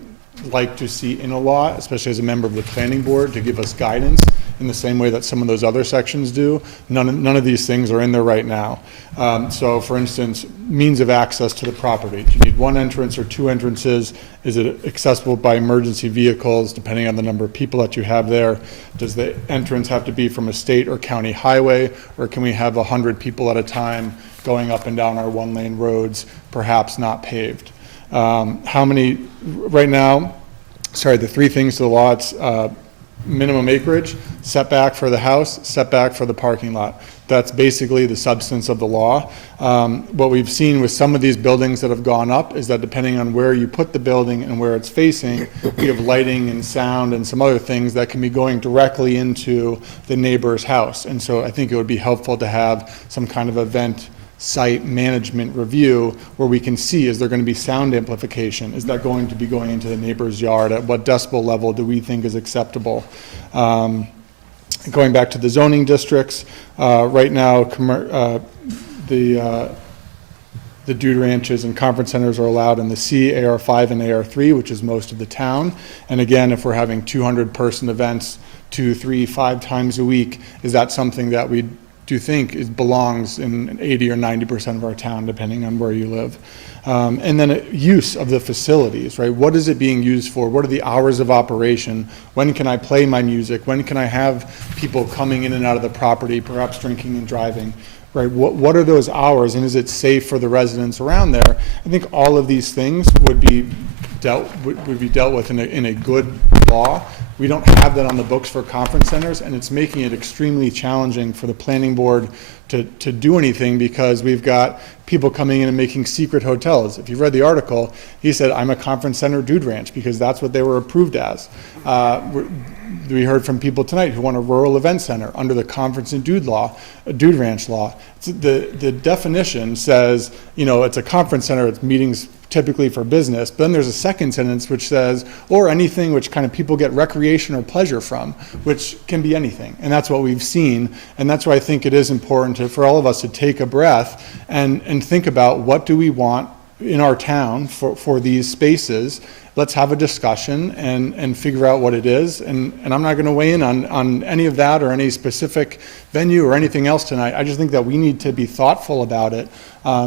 like to see in a law, especially as a member of the planning board, to give us guidance in the same way that some of those other sections do. None of these things are in there right now. So for instance, means of access to the property. Do you need one entrance or two entrances? Is it accessible by emergency vehicles, depending on the number of people that you have there? Does the entrance have to be from a state or county highway, or can we have 100 people at a time going up and down our one-lane roads, perhaps not paved? How many, right now, the three things to the law, it's minimum acreage, setback for the house, setback for the parking lot. That's basically the substance of the law. What we've seen with some of these buildings that have gone up is that depending on where you put the building and where it's facing, we have lighting and sound and some other things that can be going directly into the neighbor's house. And so I think it would be helpful to have some kind of event site management review where we can see, is there going to be sound amplification? Is that going to be going into the neighbor's yard? At what decibel level do we think is acceptable? Going back to the zoning districts, right now the dude ranches and conference centers are allowed in the C, AR5, and AR3, which is most of the town. And again, if we're having 200-person events 2, 3, 5 times a week, is that something that we do think belongs in 80 or 90% of our town, depending on where you live? And then use of the facilities, right? What is it being used for? What are the hours of operation? When can I play my music? When can I have people coming in and out of the property, perhaps drinking and driving? Right? What are those hours, and is it safe for the residents around there? I think all of these things would be dealt with in a good law. We don't have that on the books for conference centers, and it's making it extremely challenging for the planning board to do anything, because we've got people coming in and making secret hotels. If you read the article, he said, I'm a conference center dude ranch, because that's what they were approved as. We heard from people tonight who want a rural event center under the conference and dude ranch law. The definition says, it's a conference center, it's meetings typically for business, but then there's a second sentence which says, or anything which kind of people get recreation or pleasure from, which can be anything. And that's what we've seen. And that's why I think it is important for all of us to take a breath and think about, what do we want in our town for these spaces? Let's have a discussion and figure out what it is. And I'm not going to weigh in on any of that or any specific venue or anything else tonight. I just think that we need to be thoughtful about it,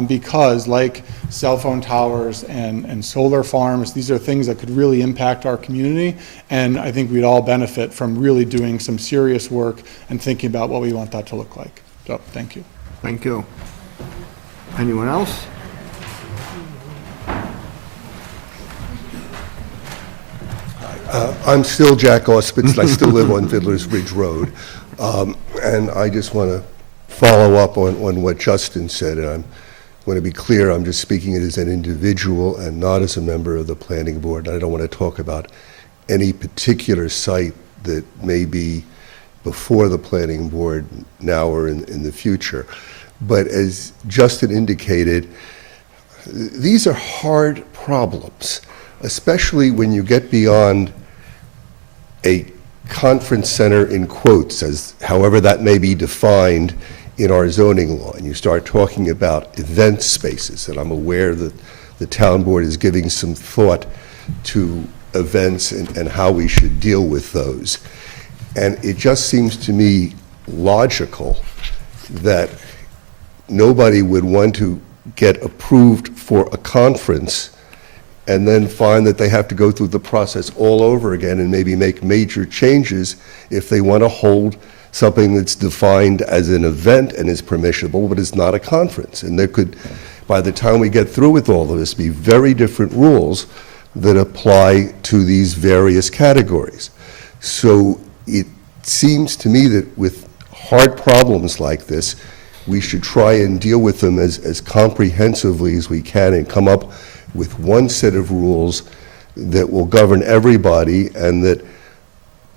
because like cell phone towers and solar farms, these are things that could really impact our community. And I think we'd all benefit from really doing some serious work and thinking about what we want that to look like. So, thank you. Thank you. Anyone else? I'm still Jack Auspitz, and I still live on Fiddler's Ridge Road. And I just want to follow up on what Justin said. And I want to be clear, I'm just speaking as an individual and not as a member of the planning board. I don't want to talk about any particular site that may be before the planning board now or in the future. But as Justin indicated, these are hard problems, especially when you get beyond a conference center in quotes, as however that may be defined in our zoning law, and you start talking about event spaces. And I'm aware that the town board is giving some thought to events and how we should deal with those. And it just seems to me logical that nobody would want to get approved for a conference and then find that they have to go through the process all over again and maybe make major changes if they want to hold something that's defined as an event and is permissible, but it's not a conference. And there could, by the time we get through with all of this, be very different rules that apply to these various categories. So it seems to me that with hard problems like this, we should try and deal with them as comprehensively as we can and come up with one set of rules that will govern everybody, and that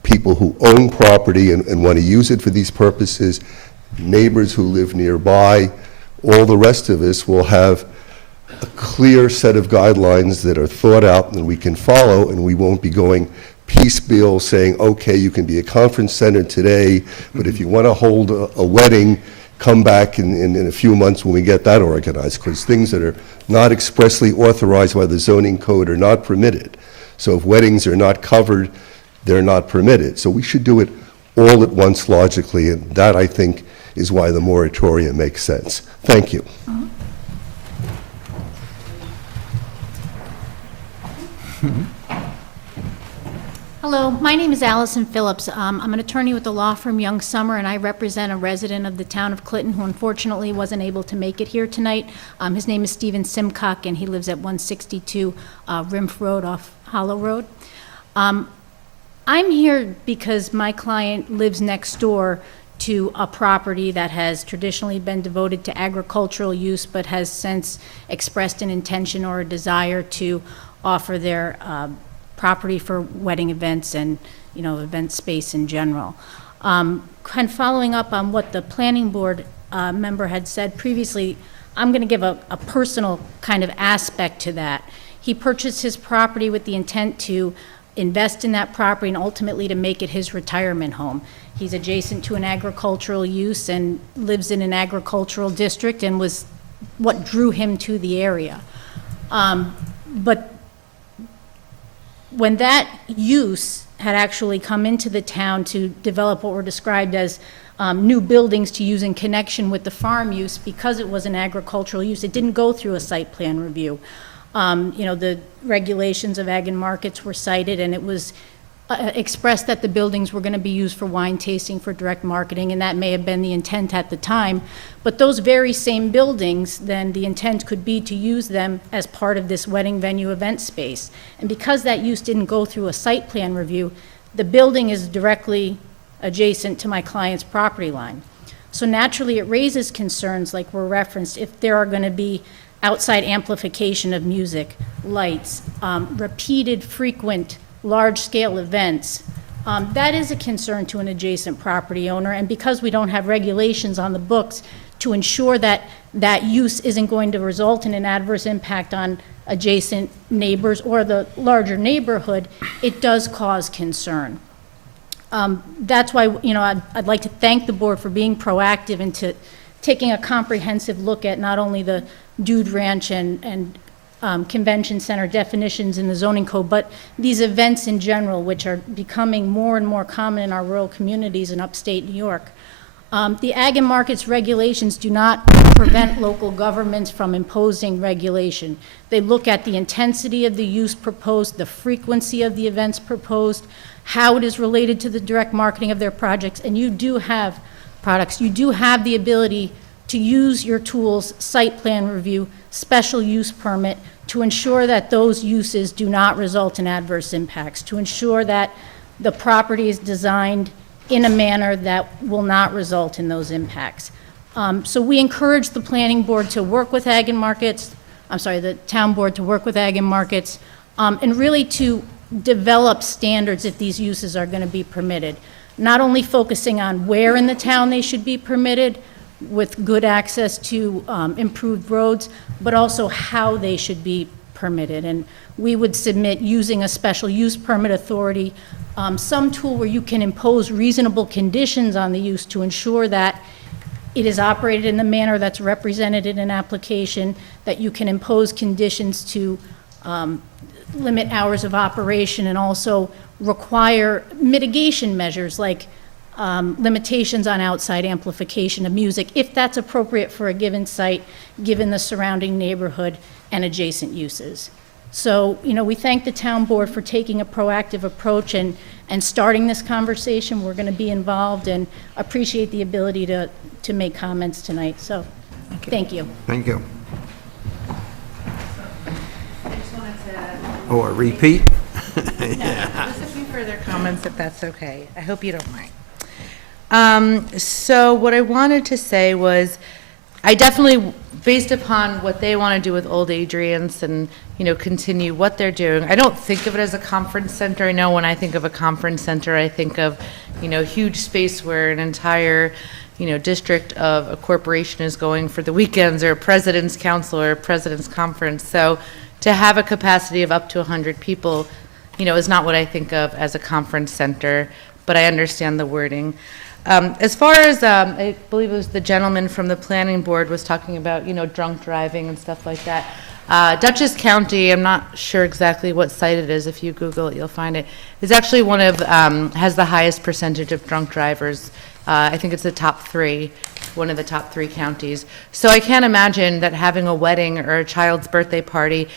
people who own property and want to use it for these purposes, neighbors who live nearby, all the rest of us will have a clear set of guidelines that are thought out and we can follow, and we won't be going piecemeal saying, okay, you can be a conference center today, but if you want to hold a wedding, come back in a few months when we get that organized, because things that are not expressly authorized by the zoning code are not permitted. So if weddings are not covered, they're not permitted. So we should do it all at once logically, and that, I think, is why the moratorium makes sense. Thank you. Hello, my name is Allison Phillips. I'm an attorney with the law firm Young Summer, and I represent a resident of the town of Clinton who unfortunately wasn't able to make it here tonight. His name is Stephen Simcock, and he lives at 162 Rimpf Road off Hollow Road. I'm here because my client lives next door to a property that has traditionally been devoted to agricultural use, but has since expressed an intention or a desire to offer their property for wedding events and, event space in general. Kind of following up on what the planning board member had said previously, I'm going to give a personal kind of aspect to that. He purchased his property with the intent to invest in that property and ultimately to make it his retirement home. He's adjacent to an agricultural use and lives in an agricultural district and was what drew him to the area. But when that use had actually come into the town to develop what were described as new buildings to use in connection with the farm use, because it was an agricultural use, it didn't go through a site plan review. The regulations of ag and markets were cited, and it was expressed that the buildings were going to be used for wine tasting, for direct marketing, and that may have been the intent at the time. But those very same buildings, then the intent could be to use them as part of this wedding venue event space. And because that use didn't go through a site plan review, the building is directly adjacent to my client's property line. So naturally, it raises concerns like were referenced if there are going to be outside amplification of music, lights, repeated, frequent, large-scale events. That is a concern to an adjacent property owner, and because we don't have regulations on the books to ensure that that use isn't going to result in an adverse impact on adjacent neighbors or the larger neighborhood, it does cause concern. That's why, I'd like to thank the board for being proactive into taking a comprehensive look at not only the Dude Ranch and convention center definitions in the zoning code, but these events in general, which are becoming more and more common in our rural communities in upstate New York. The ag and markets regulations do not prevent local governments from imposing regulation. They look at the intensity of the use proposed, the frequency of the events proposed, how it is related to the direct marketing of their projects, and you do have products. You do have the ability to use your tools, site plan review, special use permit, to ensure that those uses do not result in adverse impacts, to ensure that the property is designed in a manner that will not result in those impacts. So we encourage the planning board to work with ag and markets, the town board to work with ag and markets, and really to develop standards if these uses are going to be permitted. Not only focusing on where in the town they should be permitted with good access to improved roads, but also how they should be permitted. And we would submit using a special use permit authority, some tool where you can impose reasonable conditions on the use to ensure that it is operated in the manner that's represented in an application, that you can impose conditions to limit hours of operation and also require mitigation measures like limitations on outside amplification of music, if that's appropriate for a given site, given the surrounding neighborhood and adjacent uses. So, we thank the town board for taking a proactive approach and starting this conversation. We're going to be involved and appreciate the ability to make comments tonight. So, thank you. Thank you. I just wanted to... Oh, a repeat? Yeah. Just a few further comments, if that's okay. I hope you don't mind. So what I wanted to say was, I definitely, based upon what they want to do with Old Adrian's and, continue what they're doing, I don't think of it as a conference center. I know when I think of a conference center, I think of, huge space where an entire, district of a corporation is going for the weekends, or a president's council or a president's conference. So to have a capacity of up to 100 people, is not what I think of as a conference center, but I understand the wording. As far as, I believe it was the gentleman from the planning board was talking about, drunk driving and stuff like that. Dutchess County, I'm not sure exactly what site it is. If you Google it, you'll find it. Is actually one of, has the highest percentage of drunk drivers. I think it's the top 3, one of the top 3 counties. So I can't imagine that having a wedding or a child's birthday party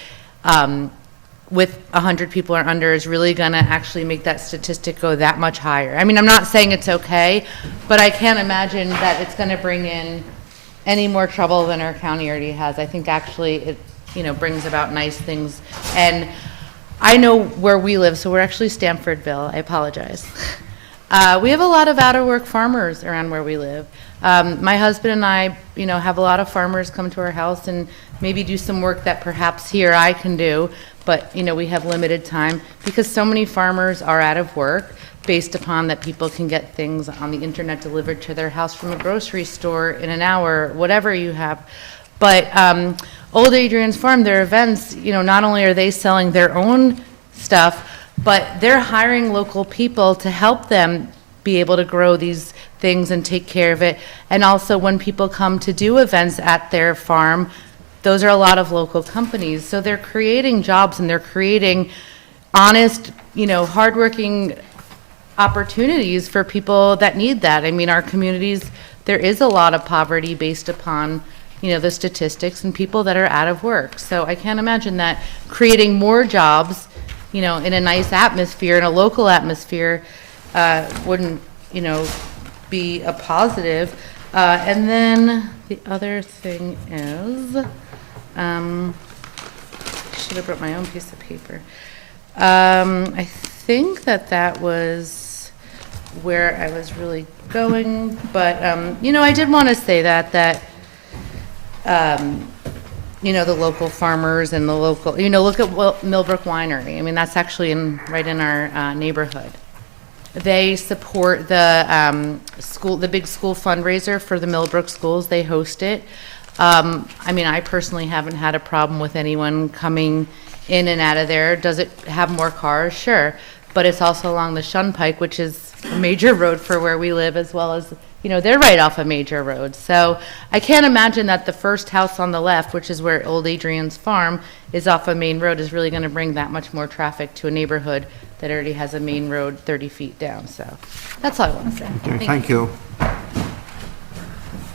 with 100 people or under is really going to actually make that statistic go that much higher. I mean, I'm not saying it's okay, but I can't imagine that it's going to bring in any more trouble than our county already has. I think actually it, brings about nice things. And I know where we live, so we're actually Stamfordville. I apologize. We have a lot of out-of-work farmers around where we live. My husband and I, have a lot of farmers come to our house and maybe do some work that perhaps here I can do, but, we have limited time because so many farmers are out of work based upon that people can get things on the internet delivered to their house from a grocery store in an hour, whatever you have. But Old Adrian's Farm, their events, not only are they selling their own stuff, but they're hiring local people to help them be able to grow these things and take care of it. And also when people come to do events at their farm, those are a lot of local companies. So they're creating jobs and they're creating honest, hardworking opportunities for people that need that. I mean, our communities, there is a lot of poverty based upon, the statistics and people that are out of work. So I can't imagine that creating more jobs, in a nice atmosphere, in a local atmosphere, wouldn't, be a positive. And then the other thing is, I should have brought my own piece of paper. I think that was where I was really going, but, I did want to say that the local farmers and the local, look at Millbrook Winery. I mean, that's actually right in our neighborhood. They support the the big school fundraiser for the Millbrook schools. They host it. I mean, I personally haven't had a problem with anyone coming in and out of there. Does it have more cars? Sure. But it's also along the Shunpike, which is a major road for where we live, as well as, they're right off a major road. So I can't imagine that the first house on the left, which is where Old Adrian's Farm is off a main road, is really going to bring that much more traffic to a neighborhood that already has a main road 30 feet down. So that's all I want to say. Okay, thank you.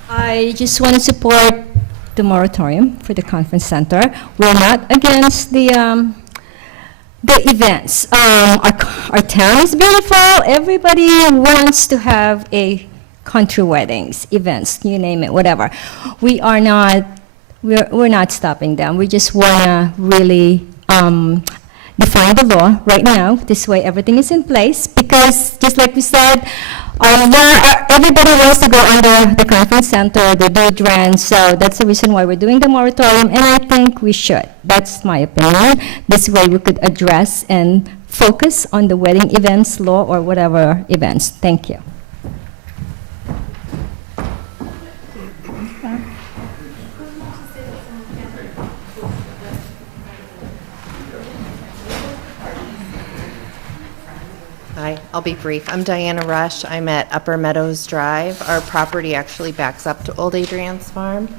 I just want to support the moratorium for the conference center. We're not against the events. Our town is beautiful. Everybody wants to have a country weddings, events, you name it, whatever. We're not stopping them. We just want to really define the law right now. This way everything is in place because, just like we said, everybody wants to go under the conference center, the Dudran, so that's the reason why we're doing the moratorium, and I think we should. That's my opinion. This way we could address and focus on the wedding events law or whatever events. Thank you. Hi, I'll be brief. I'm Diana Rush. I'm at Upper Meadows Drive. Our property actually backs up to Old Adrian's Farm.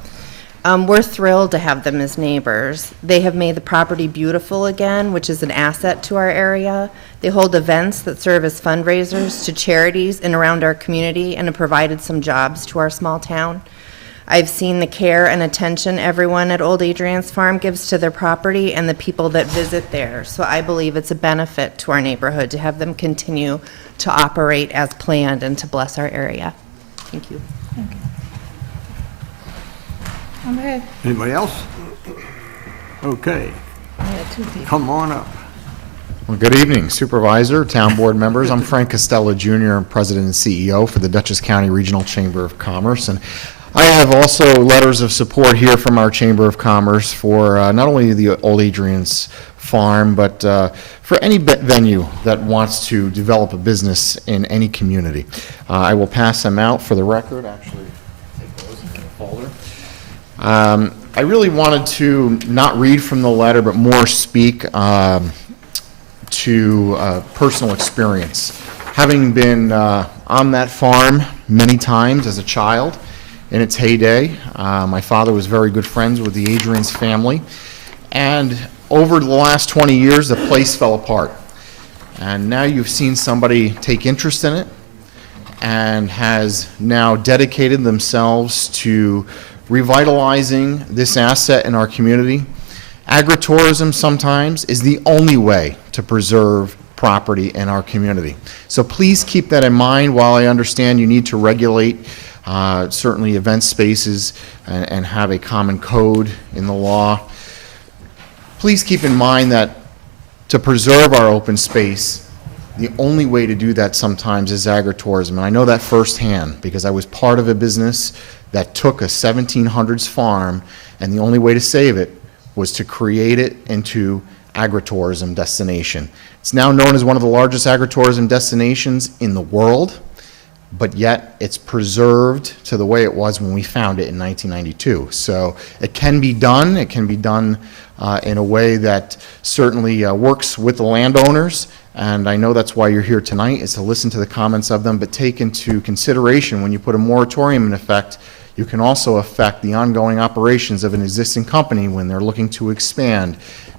We're thrilled to have them as neighbors. They have made the property beautiful again, which is an asset to our area. They hold events that serve as fundraisers to charities in around our community and have provided some jobs to our small town. I've seen the care and attention everyone at Old Adrian's Farm gives to their property and the people that visit there. So I believe it's a benefit to our neighborhood to have them continue to operate as planned and to bless our area. Thank you. Okay. Anybody else? Okay. Come on up. Well, good evening, Supervisor, Town Board members. I'm Frank Costello Jr., President and CEO for the Dutchess County Regional Chamber of Commerce. And I have also letters of support here from our Chamber of Commerce for not only the Old Adrian's Farm, but for any venue that wants to develop a business in any community. I will pass them out for the record. Actually, take those in the folder. I really wanted to not read from the letter, but more speak to personal experience. Having been on that farm many times as a child in its heyday, my father was very good friends with the Adrian's family, And over the last 20 years, the place fell apart. And now you've seen somebody take interest in it and has now dedicated themselves to revitalizing this asset in our community. Agritourism sometimes is the only way to preserve property in our community. So please keep that in mind. While I understand you need to regulate certainly event spaces and have a common code in the law, please keep in mind that to preserve our open space, the only way to do that sometimes is agritourism. And I know that firsthand because I was part of a business that took a 1700s farm, and the only way to save it was to create it into agritourism destination. It's now known as one of the largest agritourism destinations in the world, but yet it's preserved to the way it was when we found it in 1992. So it can be done. It can be done in a way that certainly works with the landowners, and I know that's why you're here tonight, is to listen to the comments of them, but take into consideration when you put a moratorium in effect, you can also affect the ongoing operations of an existing company when they're looking to expand,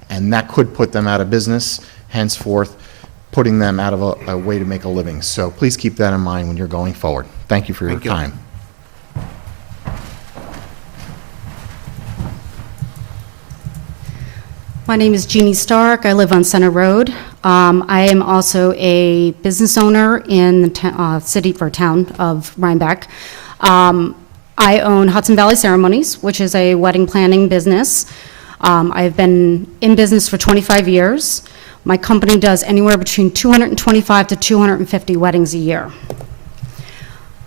and that could put them out of business, henceforth putting them out of a way to make a living. So please keep that in mind when you're going forward. Thank you for your time. My name is Jeannie Stark. I live on Center Road. I am also a business owner in the town of Rhinebeck. I own Hudson Valley Ceremonies, which is a wedding planning business. I've been in business for 25 years. My company does anywhere between 225 to 250 weddings a year.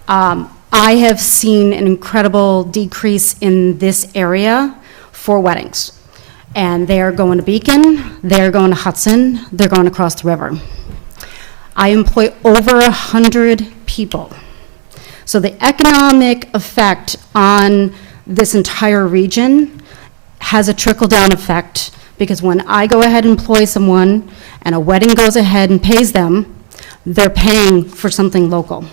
I have seen an incredible decrease in this area for weddings. And they're going to Beacon, they're going to Hudson, they're going across the river. I employ over 100 people. So the economic effect on this entire region has a trickle-down effect, because when I go ahead and employ someone and a wedding goes ahead and pays them, they're paying for something local.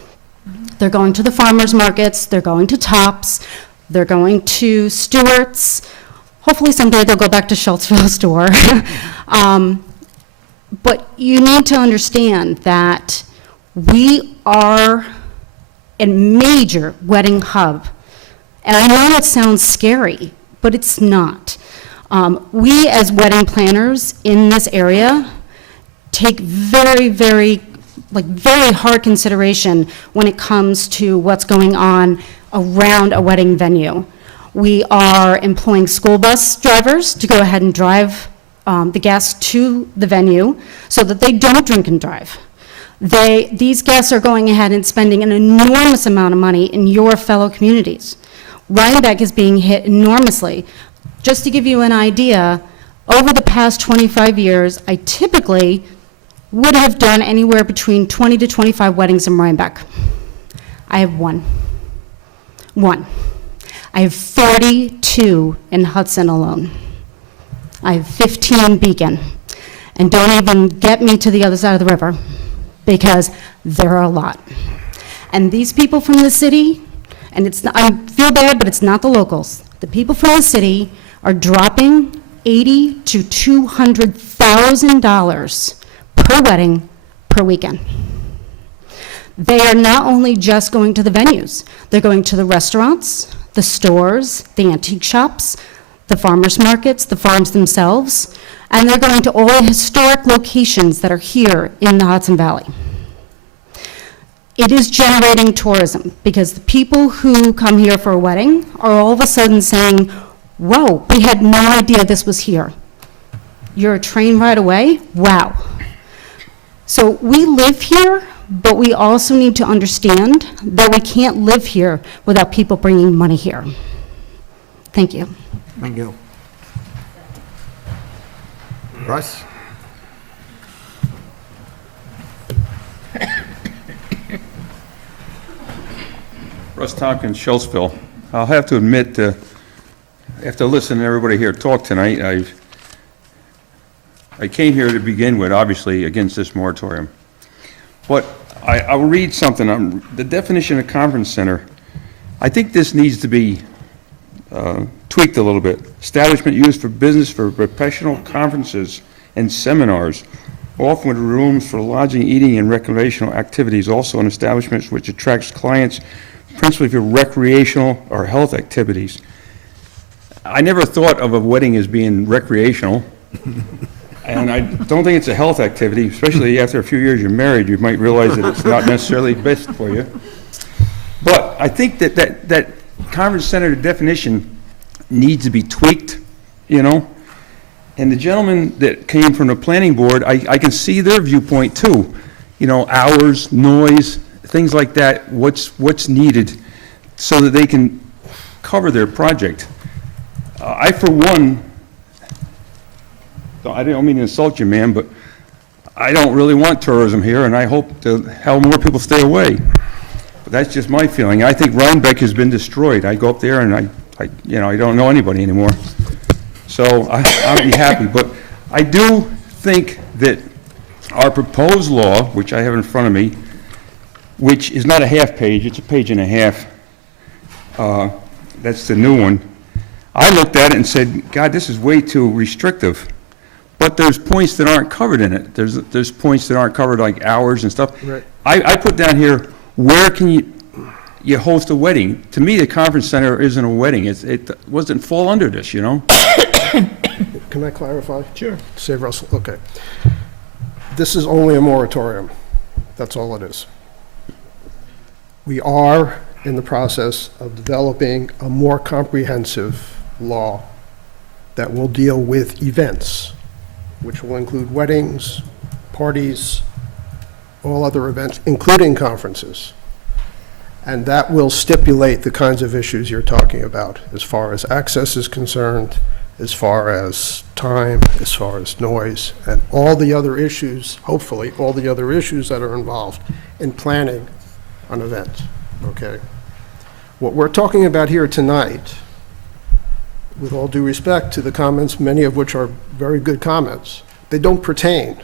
They're going to the farmers markets, they're going to Tops, they're going to Stewart's. Hopefully someday they'll go back to Schultzville store. But you need to understand that we are a major wedding hub. And I know it sounds scary, but it's not. We as wedding planners in this area take very, very hard consideration when it comes to what's going on around a wedding venue. We are employing school bus drivers to go ahead and drive the guests to the venue so that they don't drink and drive. These guests are going ahead and spending an enormous amount of money in your fellow communities. Rhinebeck is being hit enormously. Just to give you an idea, over the past 25 years, I typically would have done anywhere between 20 to 25 weddings in Rhinebeck. I have one. I have 42 in Hudson alone. I have 15 in Beacon. And don't even get me to the other side of the river, because there are a lot. And these people from the city, and it's not, I feel bad, but it's not the locals. The people from the city are dropping $80,000 to $200,000 per wedding per weekend. They are not only just going to the venues, they're going to the restaurants, the stores, the antique shops, the farmers markets, the farms themselves, and they're going to all the historic locations that are here in the Hudson Valley. It is generating tourism, because the people who come here for a wedding are all of a sudden saying, whoa, we had no idea this was here. You're a train ride away? Wow. So we live here, but we also need to understand that we can't live here without people bringing money here. Thank you. Thank you. Russ? Russ Tompkins, Schultzville. I'll have to admit, after listening to everybody here talk tonight, I came here to begin with, obviously, against this moratorium. But I'll read something. The definition of conference center, I think this needs to be tweaked a little bit. Establishment used for business, for professional conferences and seminars, often with rooms for lodging, eating, and recreational activities, also an establishment which attracts clients principally for recreational or health activities. I never thought of a wedding as being recreational, and I don't think it's a health activity, especially after a few years you're married, you might realize that it's not necessarily best for you. But I think that conference center definition needs to be tweaked, you know? And the gentleman that came from the planning board, I can see their viewpoint too. You know, hours, noise, things like that, what's needed so that they can cover their project. I, for one, I don't mean to insult you, man, but I don't really want tourism here, and I hope to have more people stay away. But that's just my feeling. I think Rhinebeck has been destroyed. I go up there and I don't know anybody anymore. So I'll be happy. But I do think that our proposed law, which I have in front of me, which is not a half page, it's a page and a half. That's the new one. I looked at it and said, God, this is way too restrictive. But there's points that aren't covered in it. There's points that aren't covered, like hours and stuff. Right. I put down here, where can you host a wedding? To me, the conference center isn't a wedding. It doesn't fall under this, you know? Can I clarify? Sure. Save Russell, okay. This is only a moratorium. That's all it is. We are in the process of developing a more comprehensive law that will deal with events, which will include weddings, parties, all other events, including conferences. And that will stipulate the kinds of issues you're talking about, as far as access is concerned, as far as time, as far as noise, and all the other issues, hopefully, all the other issues that are involved in planning an event, okay? What we're talking about here tonight, with all due respect to the comments, many of which are very good comments, they don't pertain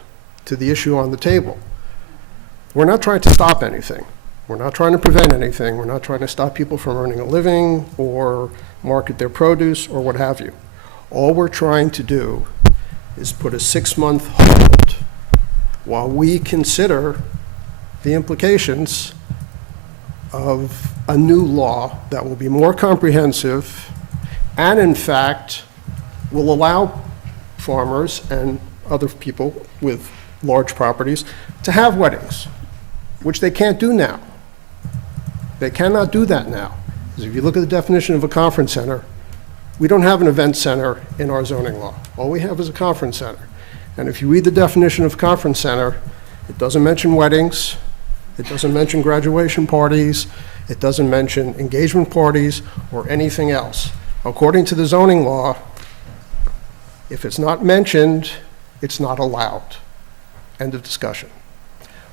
to the issue on the table. We're not trying to stop anything. We're not trying to prevent anything. We're not trying to stop people from earning a living or market their produce or what have you. All we're trying to do is put a 6-month hold while we consider the implications of a new law that will be more comprehensive and, in fact, will allow farmers and other people with large properties to have weddings, which they can't do now. They cannot do that now. Because if you look at the definition of a conference center, we don't have an event center in our zoning law. All we have is a conference center. And if you read the definition of conference center, it doesn't mention weddings, it doesn't mention graduation parties, it doesn't mention engagement parties or anything else. According to the zoning law, if it's not mentioned, it's not allowed. End of discussion.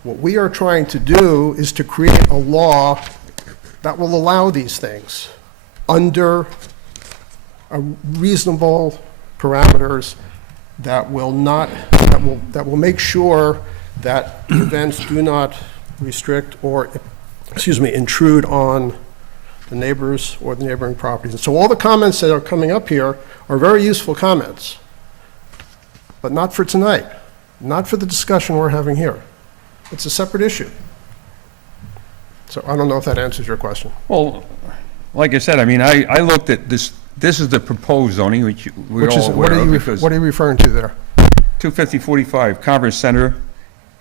What we are trying to do is to create a law that will allow these things under a reasonable parameters that will make sure that events do not restrict or, intrude on the neighbors or the neighboring properties. And so all the comments that are coming up here are very useful comments, but not for tonight, not for the discussion we're having here. It's a separate issue. So I don't know if that answers your question. Well, like I said, I mean, I looked at this is the proposed zoning, which we're all aware of. What are you referring to there? 25045, Conference Center,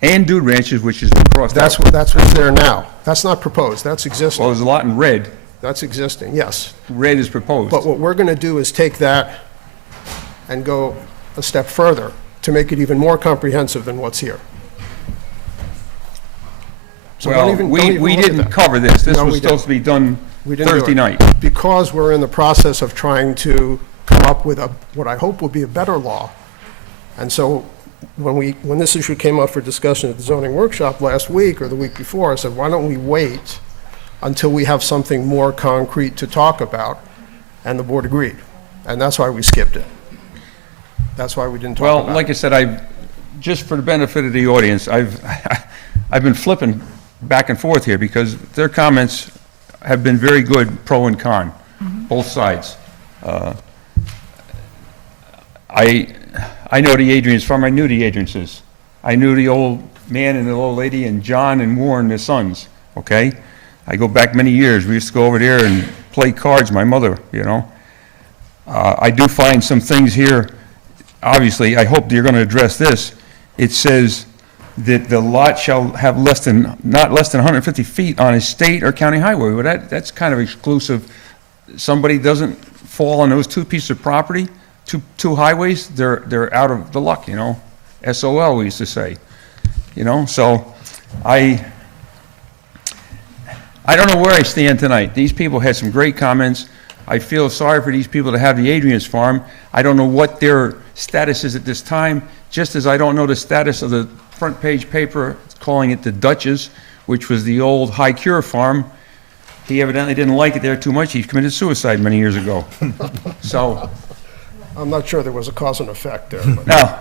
and Dude Ranches, which has been crossed out. That's what's there now. That's not proposed, that's existing. Well, there's a lot in red. That's existing, yes. Red is proposed. But what we're going to do is take that and go a step further to make it even more comprehensive than what's here. So Well, don't we even look at didn't that. cover this. This No, was we supposed to be done We didn't do Thursday it. night. Because we're in the process of trying to come up with what I hope will be a better law. And so when this issue came up for discussion at the zoning workshop last week or the week before, I said, why don't we wait until we have something more concrete to talk about? And the board agreed. And that's why we skipped it. That's why we didn't talk about it. Well, like I said, just for the benefit of the audience, I've been flipping back and forth here because their comments have been very good, pro and con, both sides. I know the Adrians farm. I knew the Adrianses. I knew the old man and the old lady and John and Warren, their sons, okay? I go back many years. We used to go over there and play cards, my mother, you know? I do find some things here, obviously, I hope you're gonna address this. It says that the lot shall have not less than 150 feet on a state or county highway. Well, that's kind of exclusive. Somebody doesn't fall on those two pieces of property, two highways, they're out of the luck, you know? SOL, we used to say, you know? So I don't know where I stand tonight. These people had some great comments. I feel sorry for these people to have the Adrian's farm. I don't know what their status is at this time, just as I don't know the status of the front page paper calling it the Dutchess, which was the old High Cure farm. He evidently didn't like it there too much. He committed suicide many years ago. So, I'm not sure there was a cause and effect there. But no,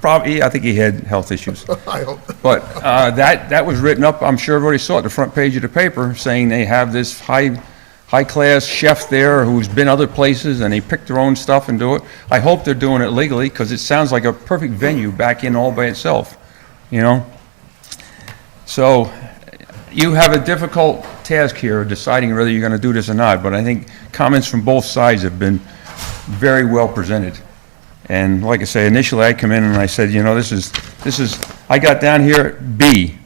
probably, I think he had health issues. I hope. But that was written up, I'm sure everybody saw it, the front page of the paper, saying they have this high-class chef there who's been other places, and they pick their own stuff and do it. I hope they're doing it legally, because it sounds like a perfect venue back in all by itself, you know? So you have a difficult task here, deciding whether you're going to do this or not, but I think comments from both sides have been very well presented. And like I say, initially I come in and I said, you know, this is, I got down here, B,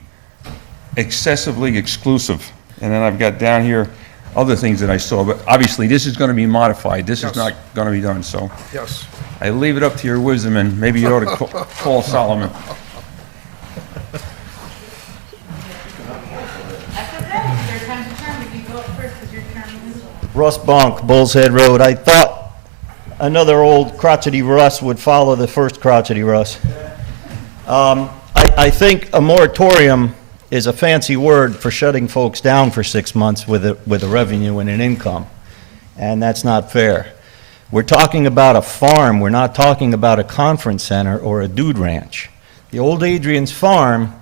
excessively exclusive. And then I've got down here other things that I saw, but obviously this is going to be modified. This is not going to be done, so. Yes. I leave it up to your wisdom, and maybe you ought to call Solomon. Russ Bonk, Bull's Head Road. I thought another old crotchety Russ would follow the first crotchety Russ. I think a moratorium is a fancy word for shutting folks down for 6 months with a revenue and an income, and that's not fair. We're talking about a farm. We're not talking about a conference center or a dude ranch. The old Adrian's farm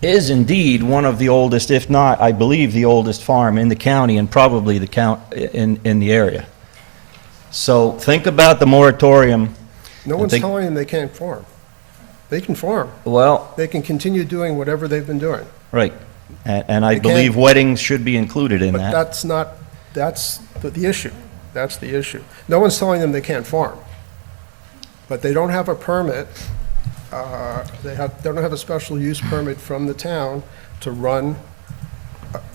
is indeed one of the oldest, if not, I believe, the oldest farm in the county and probably in the area. So think about the moratorium. No one's telling them they can't farm. They can farm. Well, they can continue doing whatever they've been doing. Right. And I believe weddings should be included in that. But that's the issue. That's the issue. No one's telling them they can't farm. But they don't have a permit. They don't have a special use permit from the town to run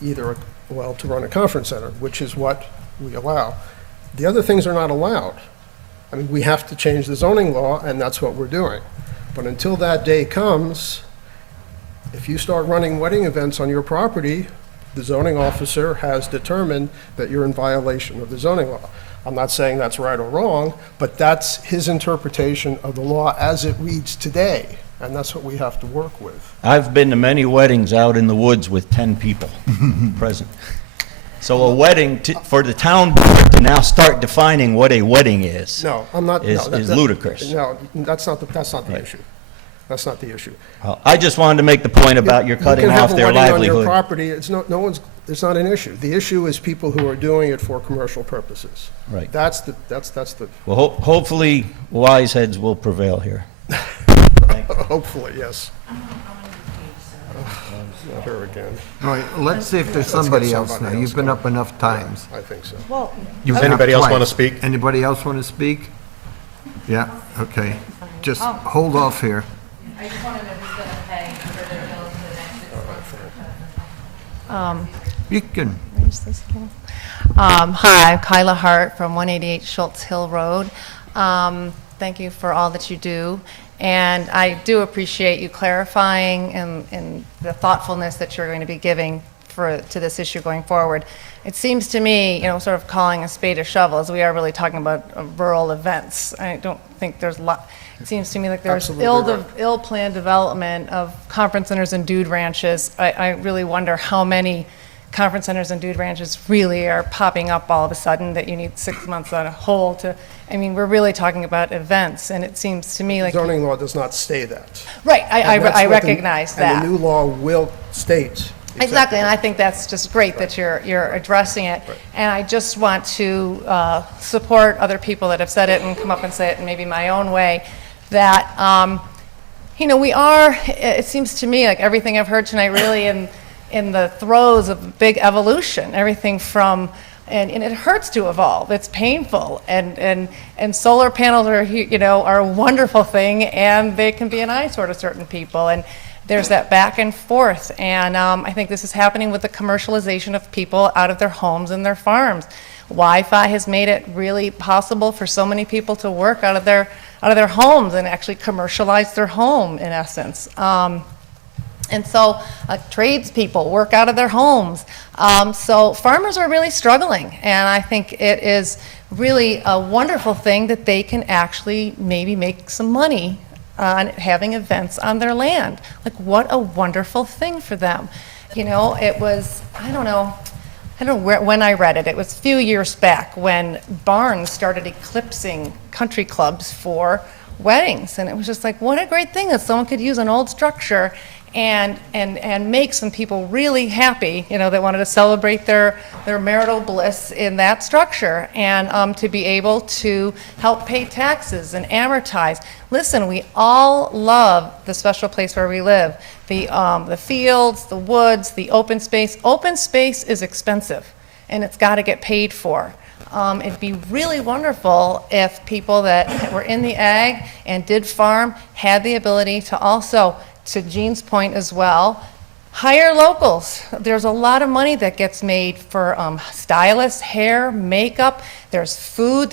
to run a conference center, which is what we allow. The other things are not allowed. I mean, we have to change the zoning law, and that's what we're doing. But until that day comes, if you start running wedding events on your property, the zoning officer has determined that you're in violation of the zoning law. I'm not saying that's right or wrong, but that's his interpretation of the law as it reads today, and that's what we have to work with. I've been to many weddings out in the woods with 10 people present. So a wedding, for the town board to now start defining what a wedding is, is ludicrous. No, that's not the issue. That's not the issue. I just wanted to make the point about you're cutting off their You can have a wedding on your livelihood. property, it's not an issue. The issue is people who are doing it for commercial purposes. Right. That's the. Well, hopefully wise heads will prevail here. Hopefully, yes. Not her again. All right, let's see if there's somebody else now. You've been up enough times. I think so. Well, You've been up Anybody else twice. want to speak? Anybody else want to speak? Yeah, okay. Just hold off here. I just want to know who's going to pay for their bills for the next 6 months. You can. Hi, I'm Kyla Hart from 188 Schultz Hill Road. Thank you for all that you do. And I do appreciate you clarifying and the thoughtfulness that you're going to be giving to this issue going forward. It seems to me, sort of calling a spade a shovel, as we are really talking about rural events. I don't think there's a lot. It seems to me like there's ill-planned development of conference centers and dude ranches. I really wonder how many conference centers and dude ranches really are popping up all of a sudden that you need 6 months on a whole to, we're really talking about events, and it seems to me like. Zoning law does not say that. Right, I And that's what recognize that. And the new law will state Exactly, and I think that's just great that you're addressing it. And I just want to support other people that have said it and come up and say it in maybe my own way, that, we are, it seems to me like everything I've heard tonight really in the throes of big evolution, everything from, and it hurts to evolve, it's painful, and solar panels are a wonderful thing, and they can be an eyesore to certain people, and there's that back and forth, and I think this is happening with the commercialization of people out of their homes and their farms. Wi-Fi has made it really possible for so many people to work out of their homes and actually commercialize their home, in essence. And so tradespeople work out of their homes. So farmers are really struggling, and I think it is really a wonderful thing that they can actually maybe make some money on having events on their land. Like, what a wonderful thing for them. It was, I don't know when I read it. It was a few years back when barns started eclipsing country clubs for weddings. And it was just like, what a great thing that someone could use an old structure and make some people really happy, that wanted to celebrate their marital bliss in that structure, and to be able to help pay taxes and amortize. Listen, we all love the special place where we live, the fields, the woods, the open space. Open space is expensive, and it's got to get paid for. It'd be really wonderful if people that were in the ag and did farm had the ability to also, to Jean's point as well, hire locals. There's a lot of money that gets made for stylists, hair, makeup. There's food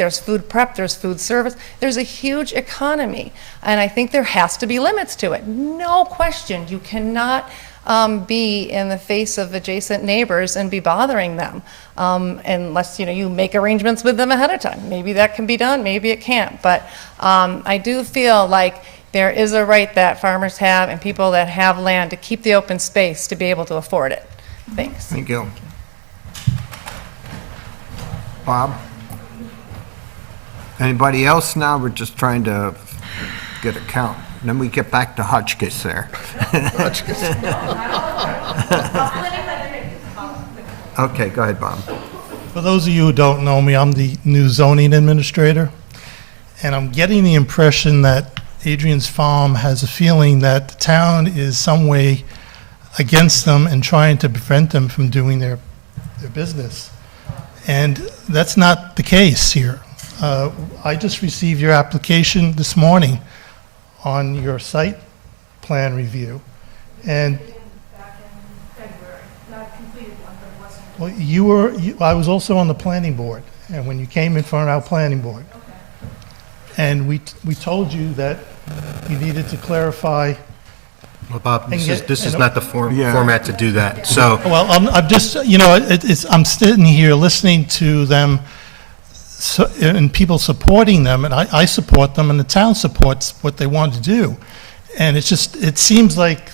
prep, there's food service. There's a huge economy, and I think there has to be limits to it. No question. You cannot be in the face of adjacent neighbors and be bothering them unless you make arrangements with them ahead of time. Maybe that can be done, maybe it can't. But I do feel like there is a right that farmers have and people that have land to keep the open space to be able to afford it. Thanks. Thank you. Bob? Anybody else now? We're just trying to get a count. Then we get back to Hotchkiss there. Okay, go ahead, Bob. For those of you who don't know me, I'm the new zoning administrator, and I'm getting the impression that Adrian's Farm has a feeling that the town is some way against them and trying to prevent them from doing their business. And that's not the case here. I just received your application this morning on your site plan review. And well, I was also on the planning board, and when you came in front of our planning board. And we told you that you needed to clarify. Well, Bob, this is not the format to do that, so. Well, I'm just, I'm sitting here listening to them and people supporting them, and I support them, and the town supports what they want to do. And it seems like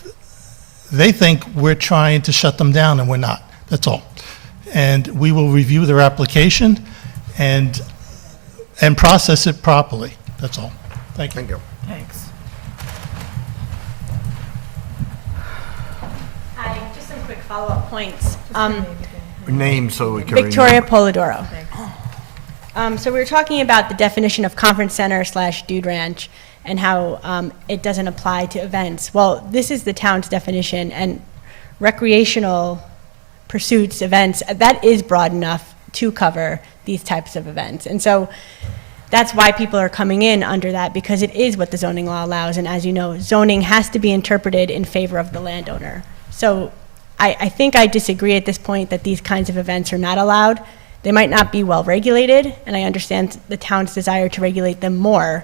they think we're trying to shut them down, and we're not. That's all. And we will review their application and process it properly. That's all. Thank you. Thank you. Thanks. Just some quick follow-up points. Name so we can Victoria remember. Polidoro. So we were talking about the definition of conference center / dude ranch and how it doesn't apply to events. Well, this is the town's definition, and recreational pursuits, events, that is broad enough to cover these types of events. And so that's why people are coming in under that, because it is what the zoning law allows. And as you know, zoning has to be interpreted in favor of the landowner. So I think I disagree at this point that these kinds of events are not allowed. They might not be well regulated, and I understand the town's desire to regulate them more.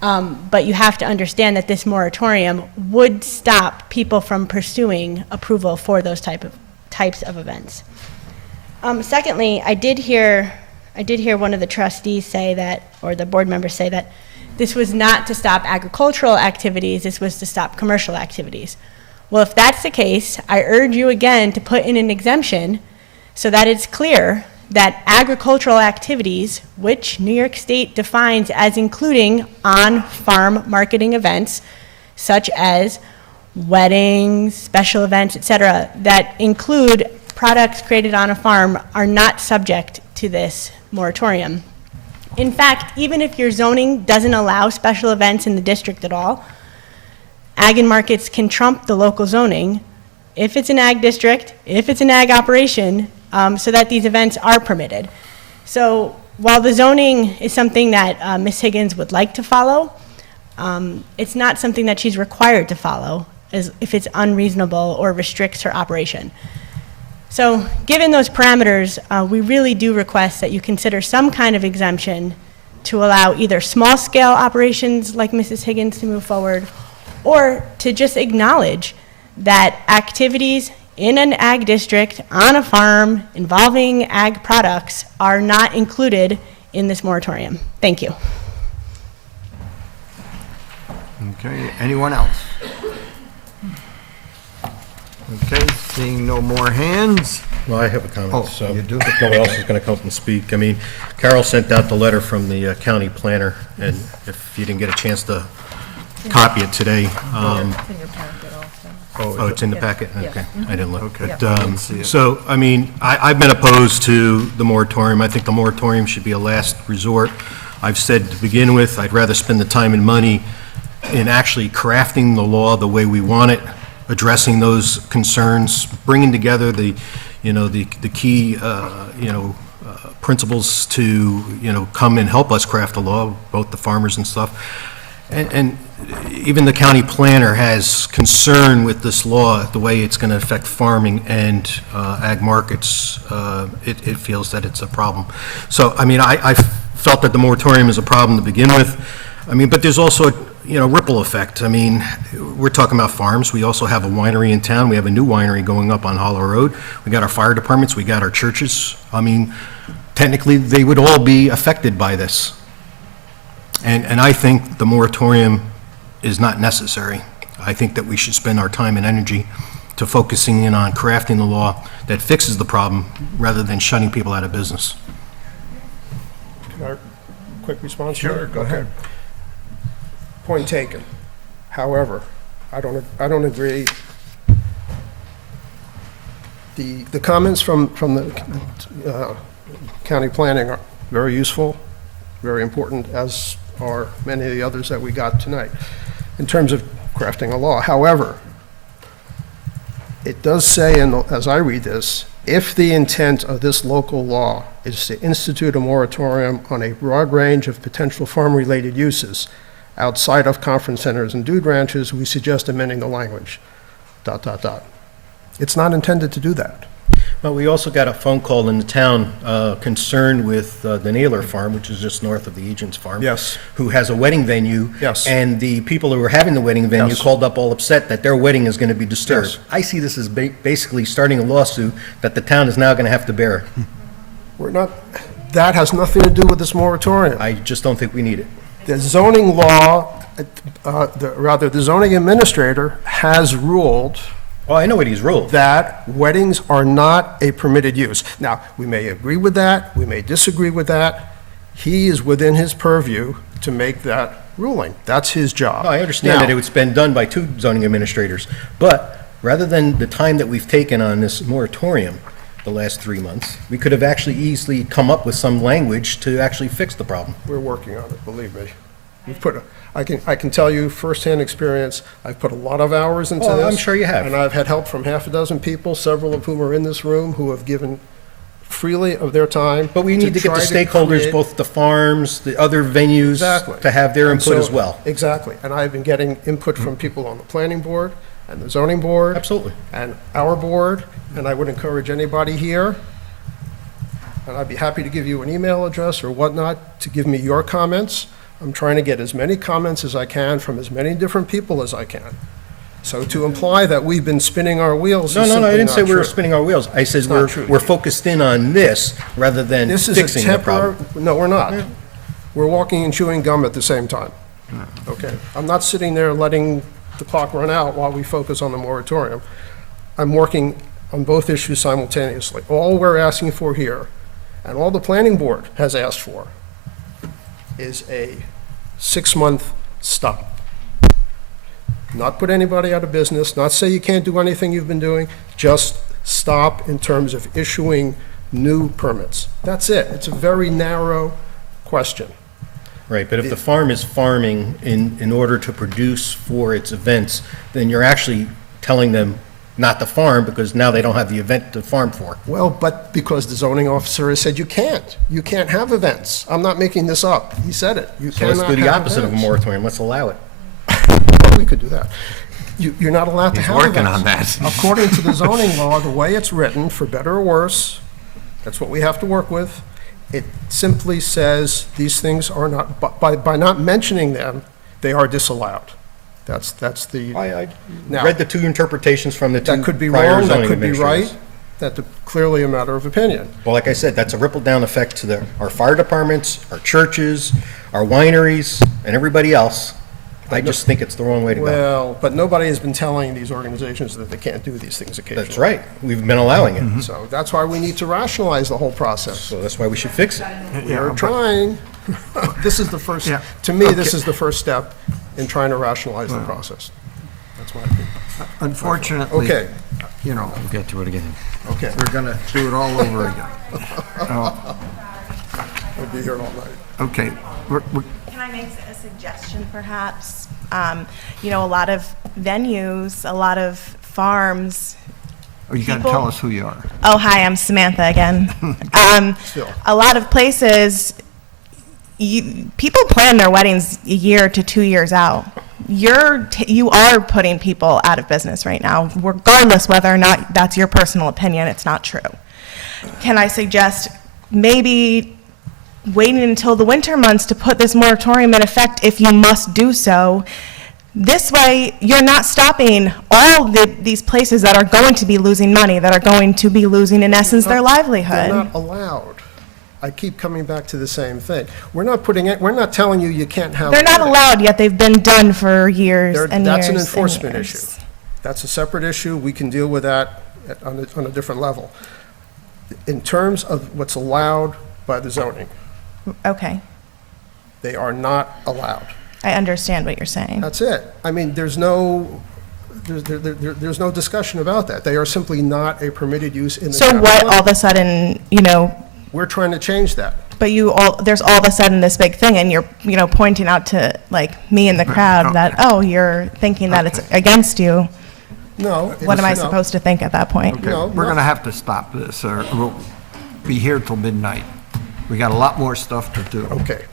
But you have to understand that this moratorium would stop people from pursuing approval for those types of events. Secondly, I did hear one of the trustees say that, or the board members say that this was not to stop agricultural activities, this was to stop commercial activities. Well, if that's the case, I urge you again to put in an exemption so that it's clear that agricultural activities, which New York State defines as including on-farm marketing events, such as weddings, special events, etc., that include products created on a farm are not subject to this moratorium. In fact, even if your zoning doesn't allow special events in the district at all, ag and markets can trump the local zoning if it's an ag district, if it's an ag operation, so that these events are permitted. So while the zoning is something that Ms. Higgins would like to follow, it's not something that she's required to follow as if it's unreasonable or restricts her operation. So given those parameters, we really do request that you consider some kind of exemption to allow either small-scale operations like Mrs. Higgins to move forward, or to just acknowledge that activities in an ag district on a farm involving ag products are not included in this moratorium. Thank you. Okay, anyone else? Okay, seeing no more hands. Well, I have a comment. Oh, So you do? if nobody else is going to come up and speak. I mean, Carol sent out the letter from the county planner, and if you didn't get a chance to copy it today. It's in your packet also. Oh, it's in the Yeah. packet? Yeah. Okay, I didn't look. Okay. But, Yeah. Didn't see it. So, I mean, I've been opposed to the moratorium. I think the moratorium should be a last resort. I've said to begin with, I'd rather spend the time and money in actually crafting the law the way we want it, addressing those concerns, bringing together the key, principles to, come and help us craft the law, both the farmers and stuff. And even the county planner has concern with this law, the way it's going to affect farming and ag markets. It feels that it's a problem. So, I mean, I felt that the moratorium is a problem to begin with. I mean, but there's also a ripple effect. I mean, we're talking about farms. We also have a winery in town. We have a new winery going up on Hollow Road. We got our fire departments. We got our churches. I mean, technically, they would all be affected by this. And I think the moratorium is not necessary. I think that we should spend our time and energy to focusing in on crafting the law that fixes the problem rather than shutting people out of business. Can I, quick response? Sure, go ahead. Point taken. However, I don't agree. The comments from the county planning are very useful, very important, as are many of the others that we got tonight, in terms of crafting a law. However, it does say, as I read this, if the intent of this local law is to institute a moratorium on a broad range of potential farm-related uses outside of conference centers and dude ranches, we suggest amending the language, ... It's not intended to do that. But we also got a phone call in the town concerned with the Naylor Farm, which is just north of the Agents Farm. Yes. Who has a wedding venue. Yes. And the people who were having the wedding venue Yes. called up all upset that their wedding is going to be disturbed. Yes. I see this as basically starting a lawsuit that the town is now going to have to bear. We're not, that has nothing to do with this moratorium. I just don't think we need it. The zoning law, the zoning administrator has ruled. Oh, I know what he's ruled. That weddings are not a permitted use. Now, we may agree with that, we may disagree with that. He is within his purview to make that ruling. That's his job. No, I understand Now, that it's been done by two zoning administrators, but rather than the time that we've taken on this moratorium, the last 3 months, we could have actually easily come up with some language to actually fix the problem. We're working on it, believe me. I can tell you firsthand experience, I've put a lot of hours into Oh, this. I'm sure you have. And I've had help from half a dozen people, several of whom are in this room, who have given freely of their time. But we need to get the try stakeholders, create- both the farms, the other venues, Exactly. to have their And input so- as well. Exactly. And I've been getting input from people on the planning board and the zoning board. Absolutely. And our board, and I would encourage anybody here, and I'd be happy to give you an email address or whatnot to give me your comments. I'm trying to get as many comments as I can from as many different people as I can. So to imply that we've been spinning our wheels No, is no, no, I simply didn't not say we were true. spinning our wheels. I said It's not true. we're focused in on this rather than This is a fixing the temporary, problem. no, we're not. We're walking and chewing gum at the same time. Okay? I'm not sitting there letting the clock run out while we focus on the moratorium. I'm working on both issues simultaneously. All we're asking for here, and all the planning board has asked for, is a 6-month stop. not put anybody out of business, not say you can't do anything you've been doing, just stop in terms of issuing new permits. That's it. It's a very narrow question. Right, but if the farm is farming in order to produce for its events, then you're actually telling them not to farm, because now they don't have the event to farm for. Well, but because the zoning officer has said you can't have events. I'm not making this up. He said it. You So let's cannot do the have opposite of a events. moratorium, let's allow it. Well, we could do that. You're not allowed to He's have working events. on that. According to the zoning law, the way it's written, for better or worse, that's what we have to work with. It simply says these things are not, by not mentioning them, they are disallowed. That's the. I Now, read the two interpretations from the two that could be prior wrong, that zoning could be administrators. right. That's clearly a matter of opinion. Well, like I said, that's a ripple-down effect to our fire departments, our churches, our wineries, and everybody else. I just think it's the wrong way to go. Well, but nobody has been telling these organizations that they can't do these things occasionally. That's right. We've been allowing it. So that's why we need to rationalize the whole process. So that's why we should fix it. We are trying. This is the first, to me, this is the first step in trying to rationalize the process. That's my opinion. Unfortunately, Okay. you know, We'll get to it again. Okay. we're going to do it all over again. We'll be here all night. Okay, Can I make a suggestion, perhaps? You know, a lot of venues, a lot of farms. oh, you got to People- tell us who you are. Oh, hi, I'm Samantha again. Still. A lot of places, people plan their weddings a year to 2 years out. You are putting people out of business right now, regardless whether or not that's your personal opinion. It's not true. Can I suggest maybe waiting until the winter months to put this moratorium in effect if you must do so? This way, you're not stopping all these places that are going to be losing money, that are going to be losing, in essence, their They're livelihood. not allowed. I keep coming back to the same thing. We're not telling you you can't have. They're not weddings. allowed, yet they've been done for years They're- and years That's an and enforcement years. issue. That's a separate issue. We can deal with that on a different level. In terms of what's allowed by the zoning, Okay, they are not allowed. I understand what you're saying. That's it. I mean, there's no discussion about that. They are simply not a permitted use in the So town. what, all of a sudden, you know, We're trying to change that. but there's all of a sudden this big thing, and you're, you know, pointing out to, like, me in the crowd that, oh, you're thinking that it's against you. No. What am I no. supposed to think at that point? Okay, No, we're no. going to have to stop this, or we'll be here till midnight. We got a lot more stuff to do. Okay.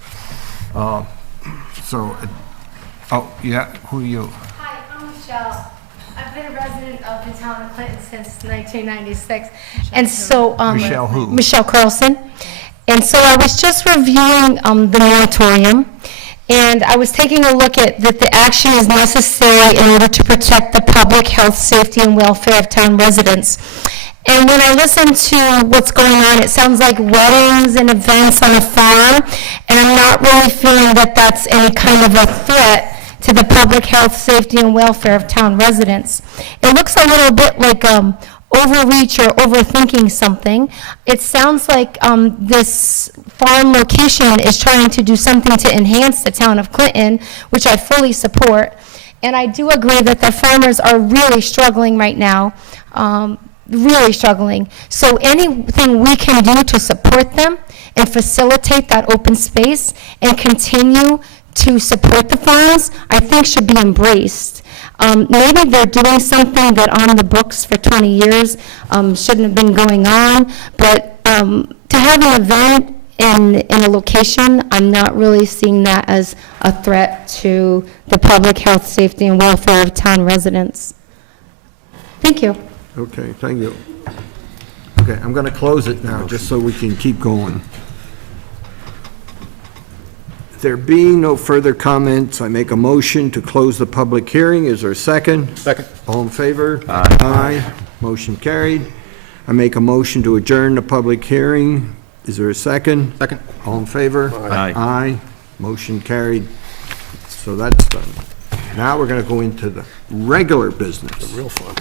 Yeah, who are you? Hi, I'm Michelle. I've been a resident of the town of Clinton since 1996. And so, Michelle who? Michelle Carlson. And so I was just reviewing the moratorium, and I was taking a look at that the action is necessary in order to protect the public health, safety, and welfare of town residents. And when I listen to what's going on, it sounds like weddings and events on a farm, and I'm not really feeling that that's any kind of a threat to the public health, safety, and welfare of town residents. It looks a little bit like overreach or overthinking something. It sounds like this farm location is trying to do something to enhance the town of Clinton, which I fully support. And I do agree that the farmers are really struggling right now, really struggling. So anything we can do to support them and facilitate that open space and continue to support the farms, I think should be embraced. Maybe they're doing something that on the books for 20 years shouldn't have been going on, but to have an event in a location, I'm not really seeing that as a threat to the public health, safety, and welfare of town residents. Thank you. Okay, thank you. Okay, I'm going to close it now, just so we can keep going. There being no further comments, I make a motion to close the public hearing. Is there a second? Second. All in favor? Aye. Motion carried. I make a motion to adjourn the public hearing. Is there a second? Second. All in favor? Aye. Aye. Motion carried. So that's done. Now we're going to go into the regular business. Real fun.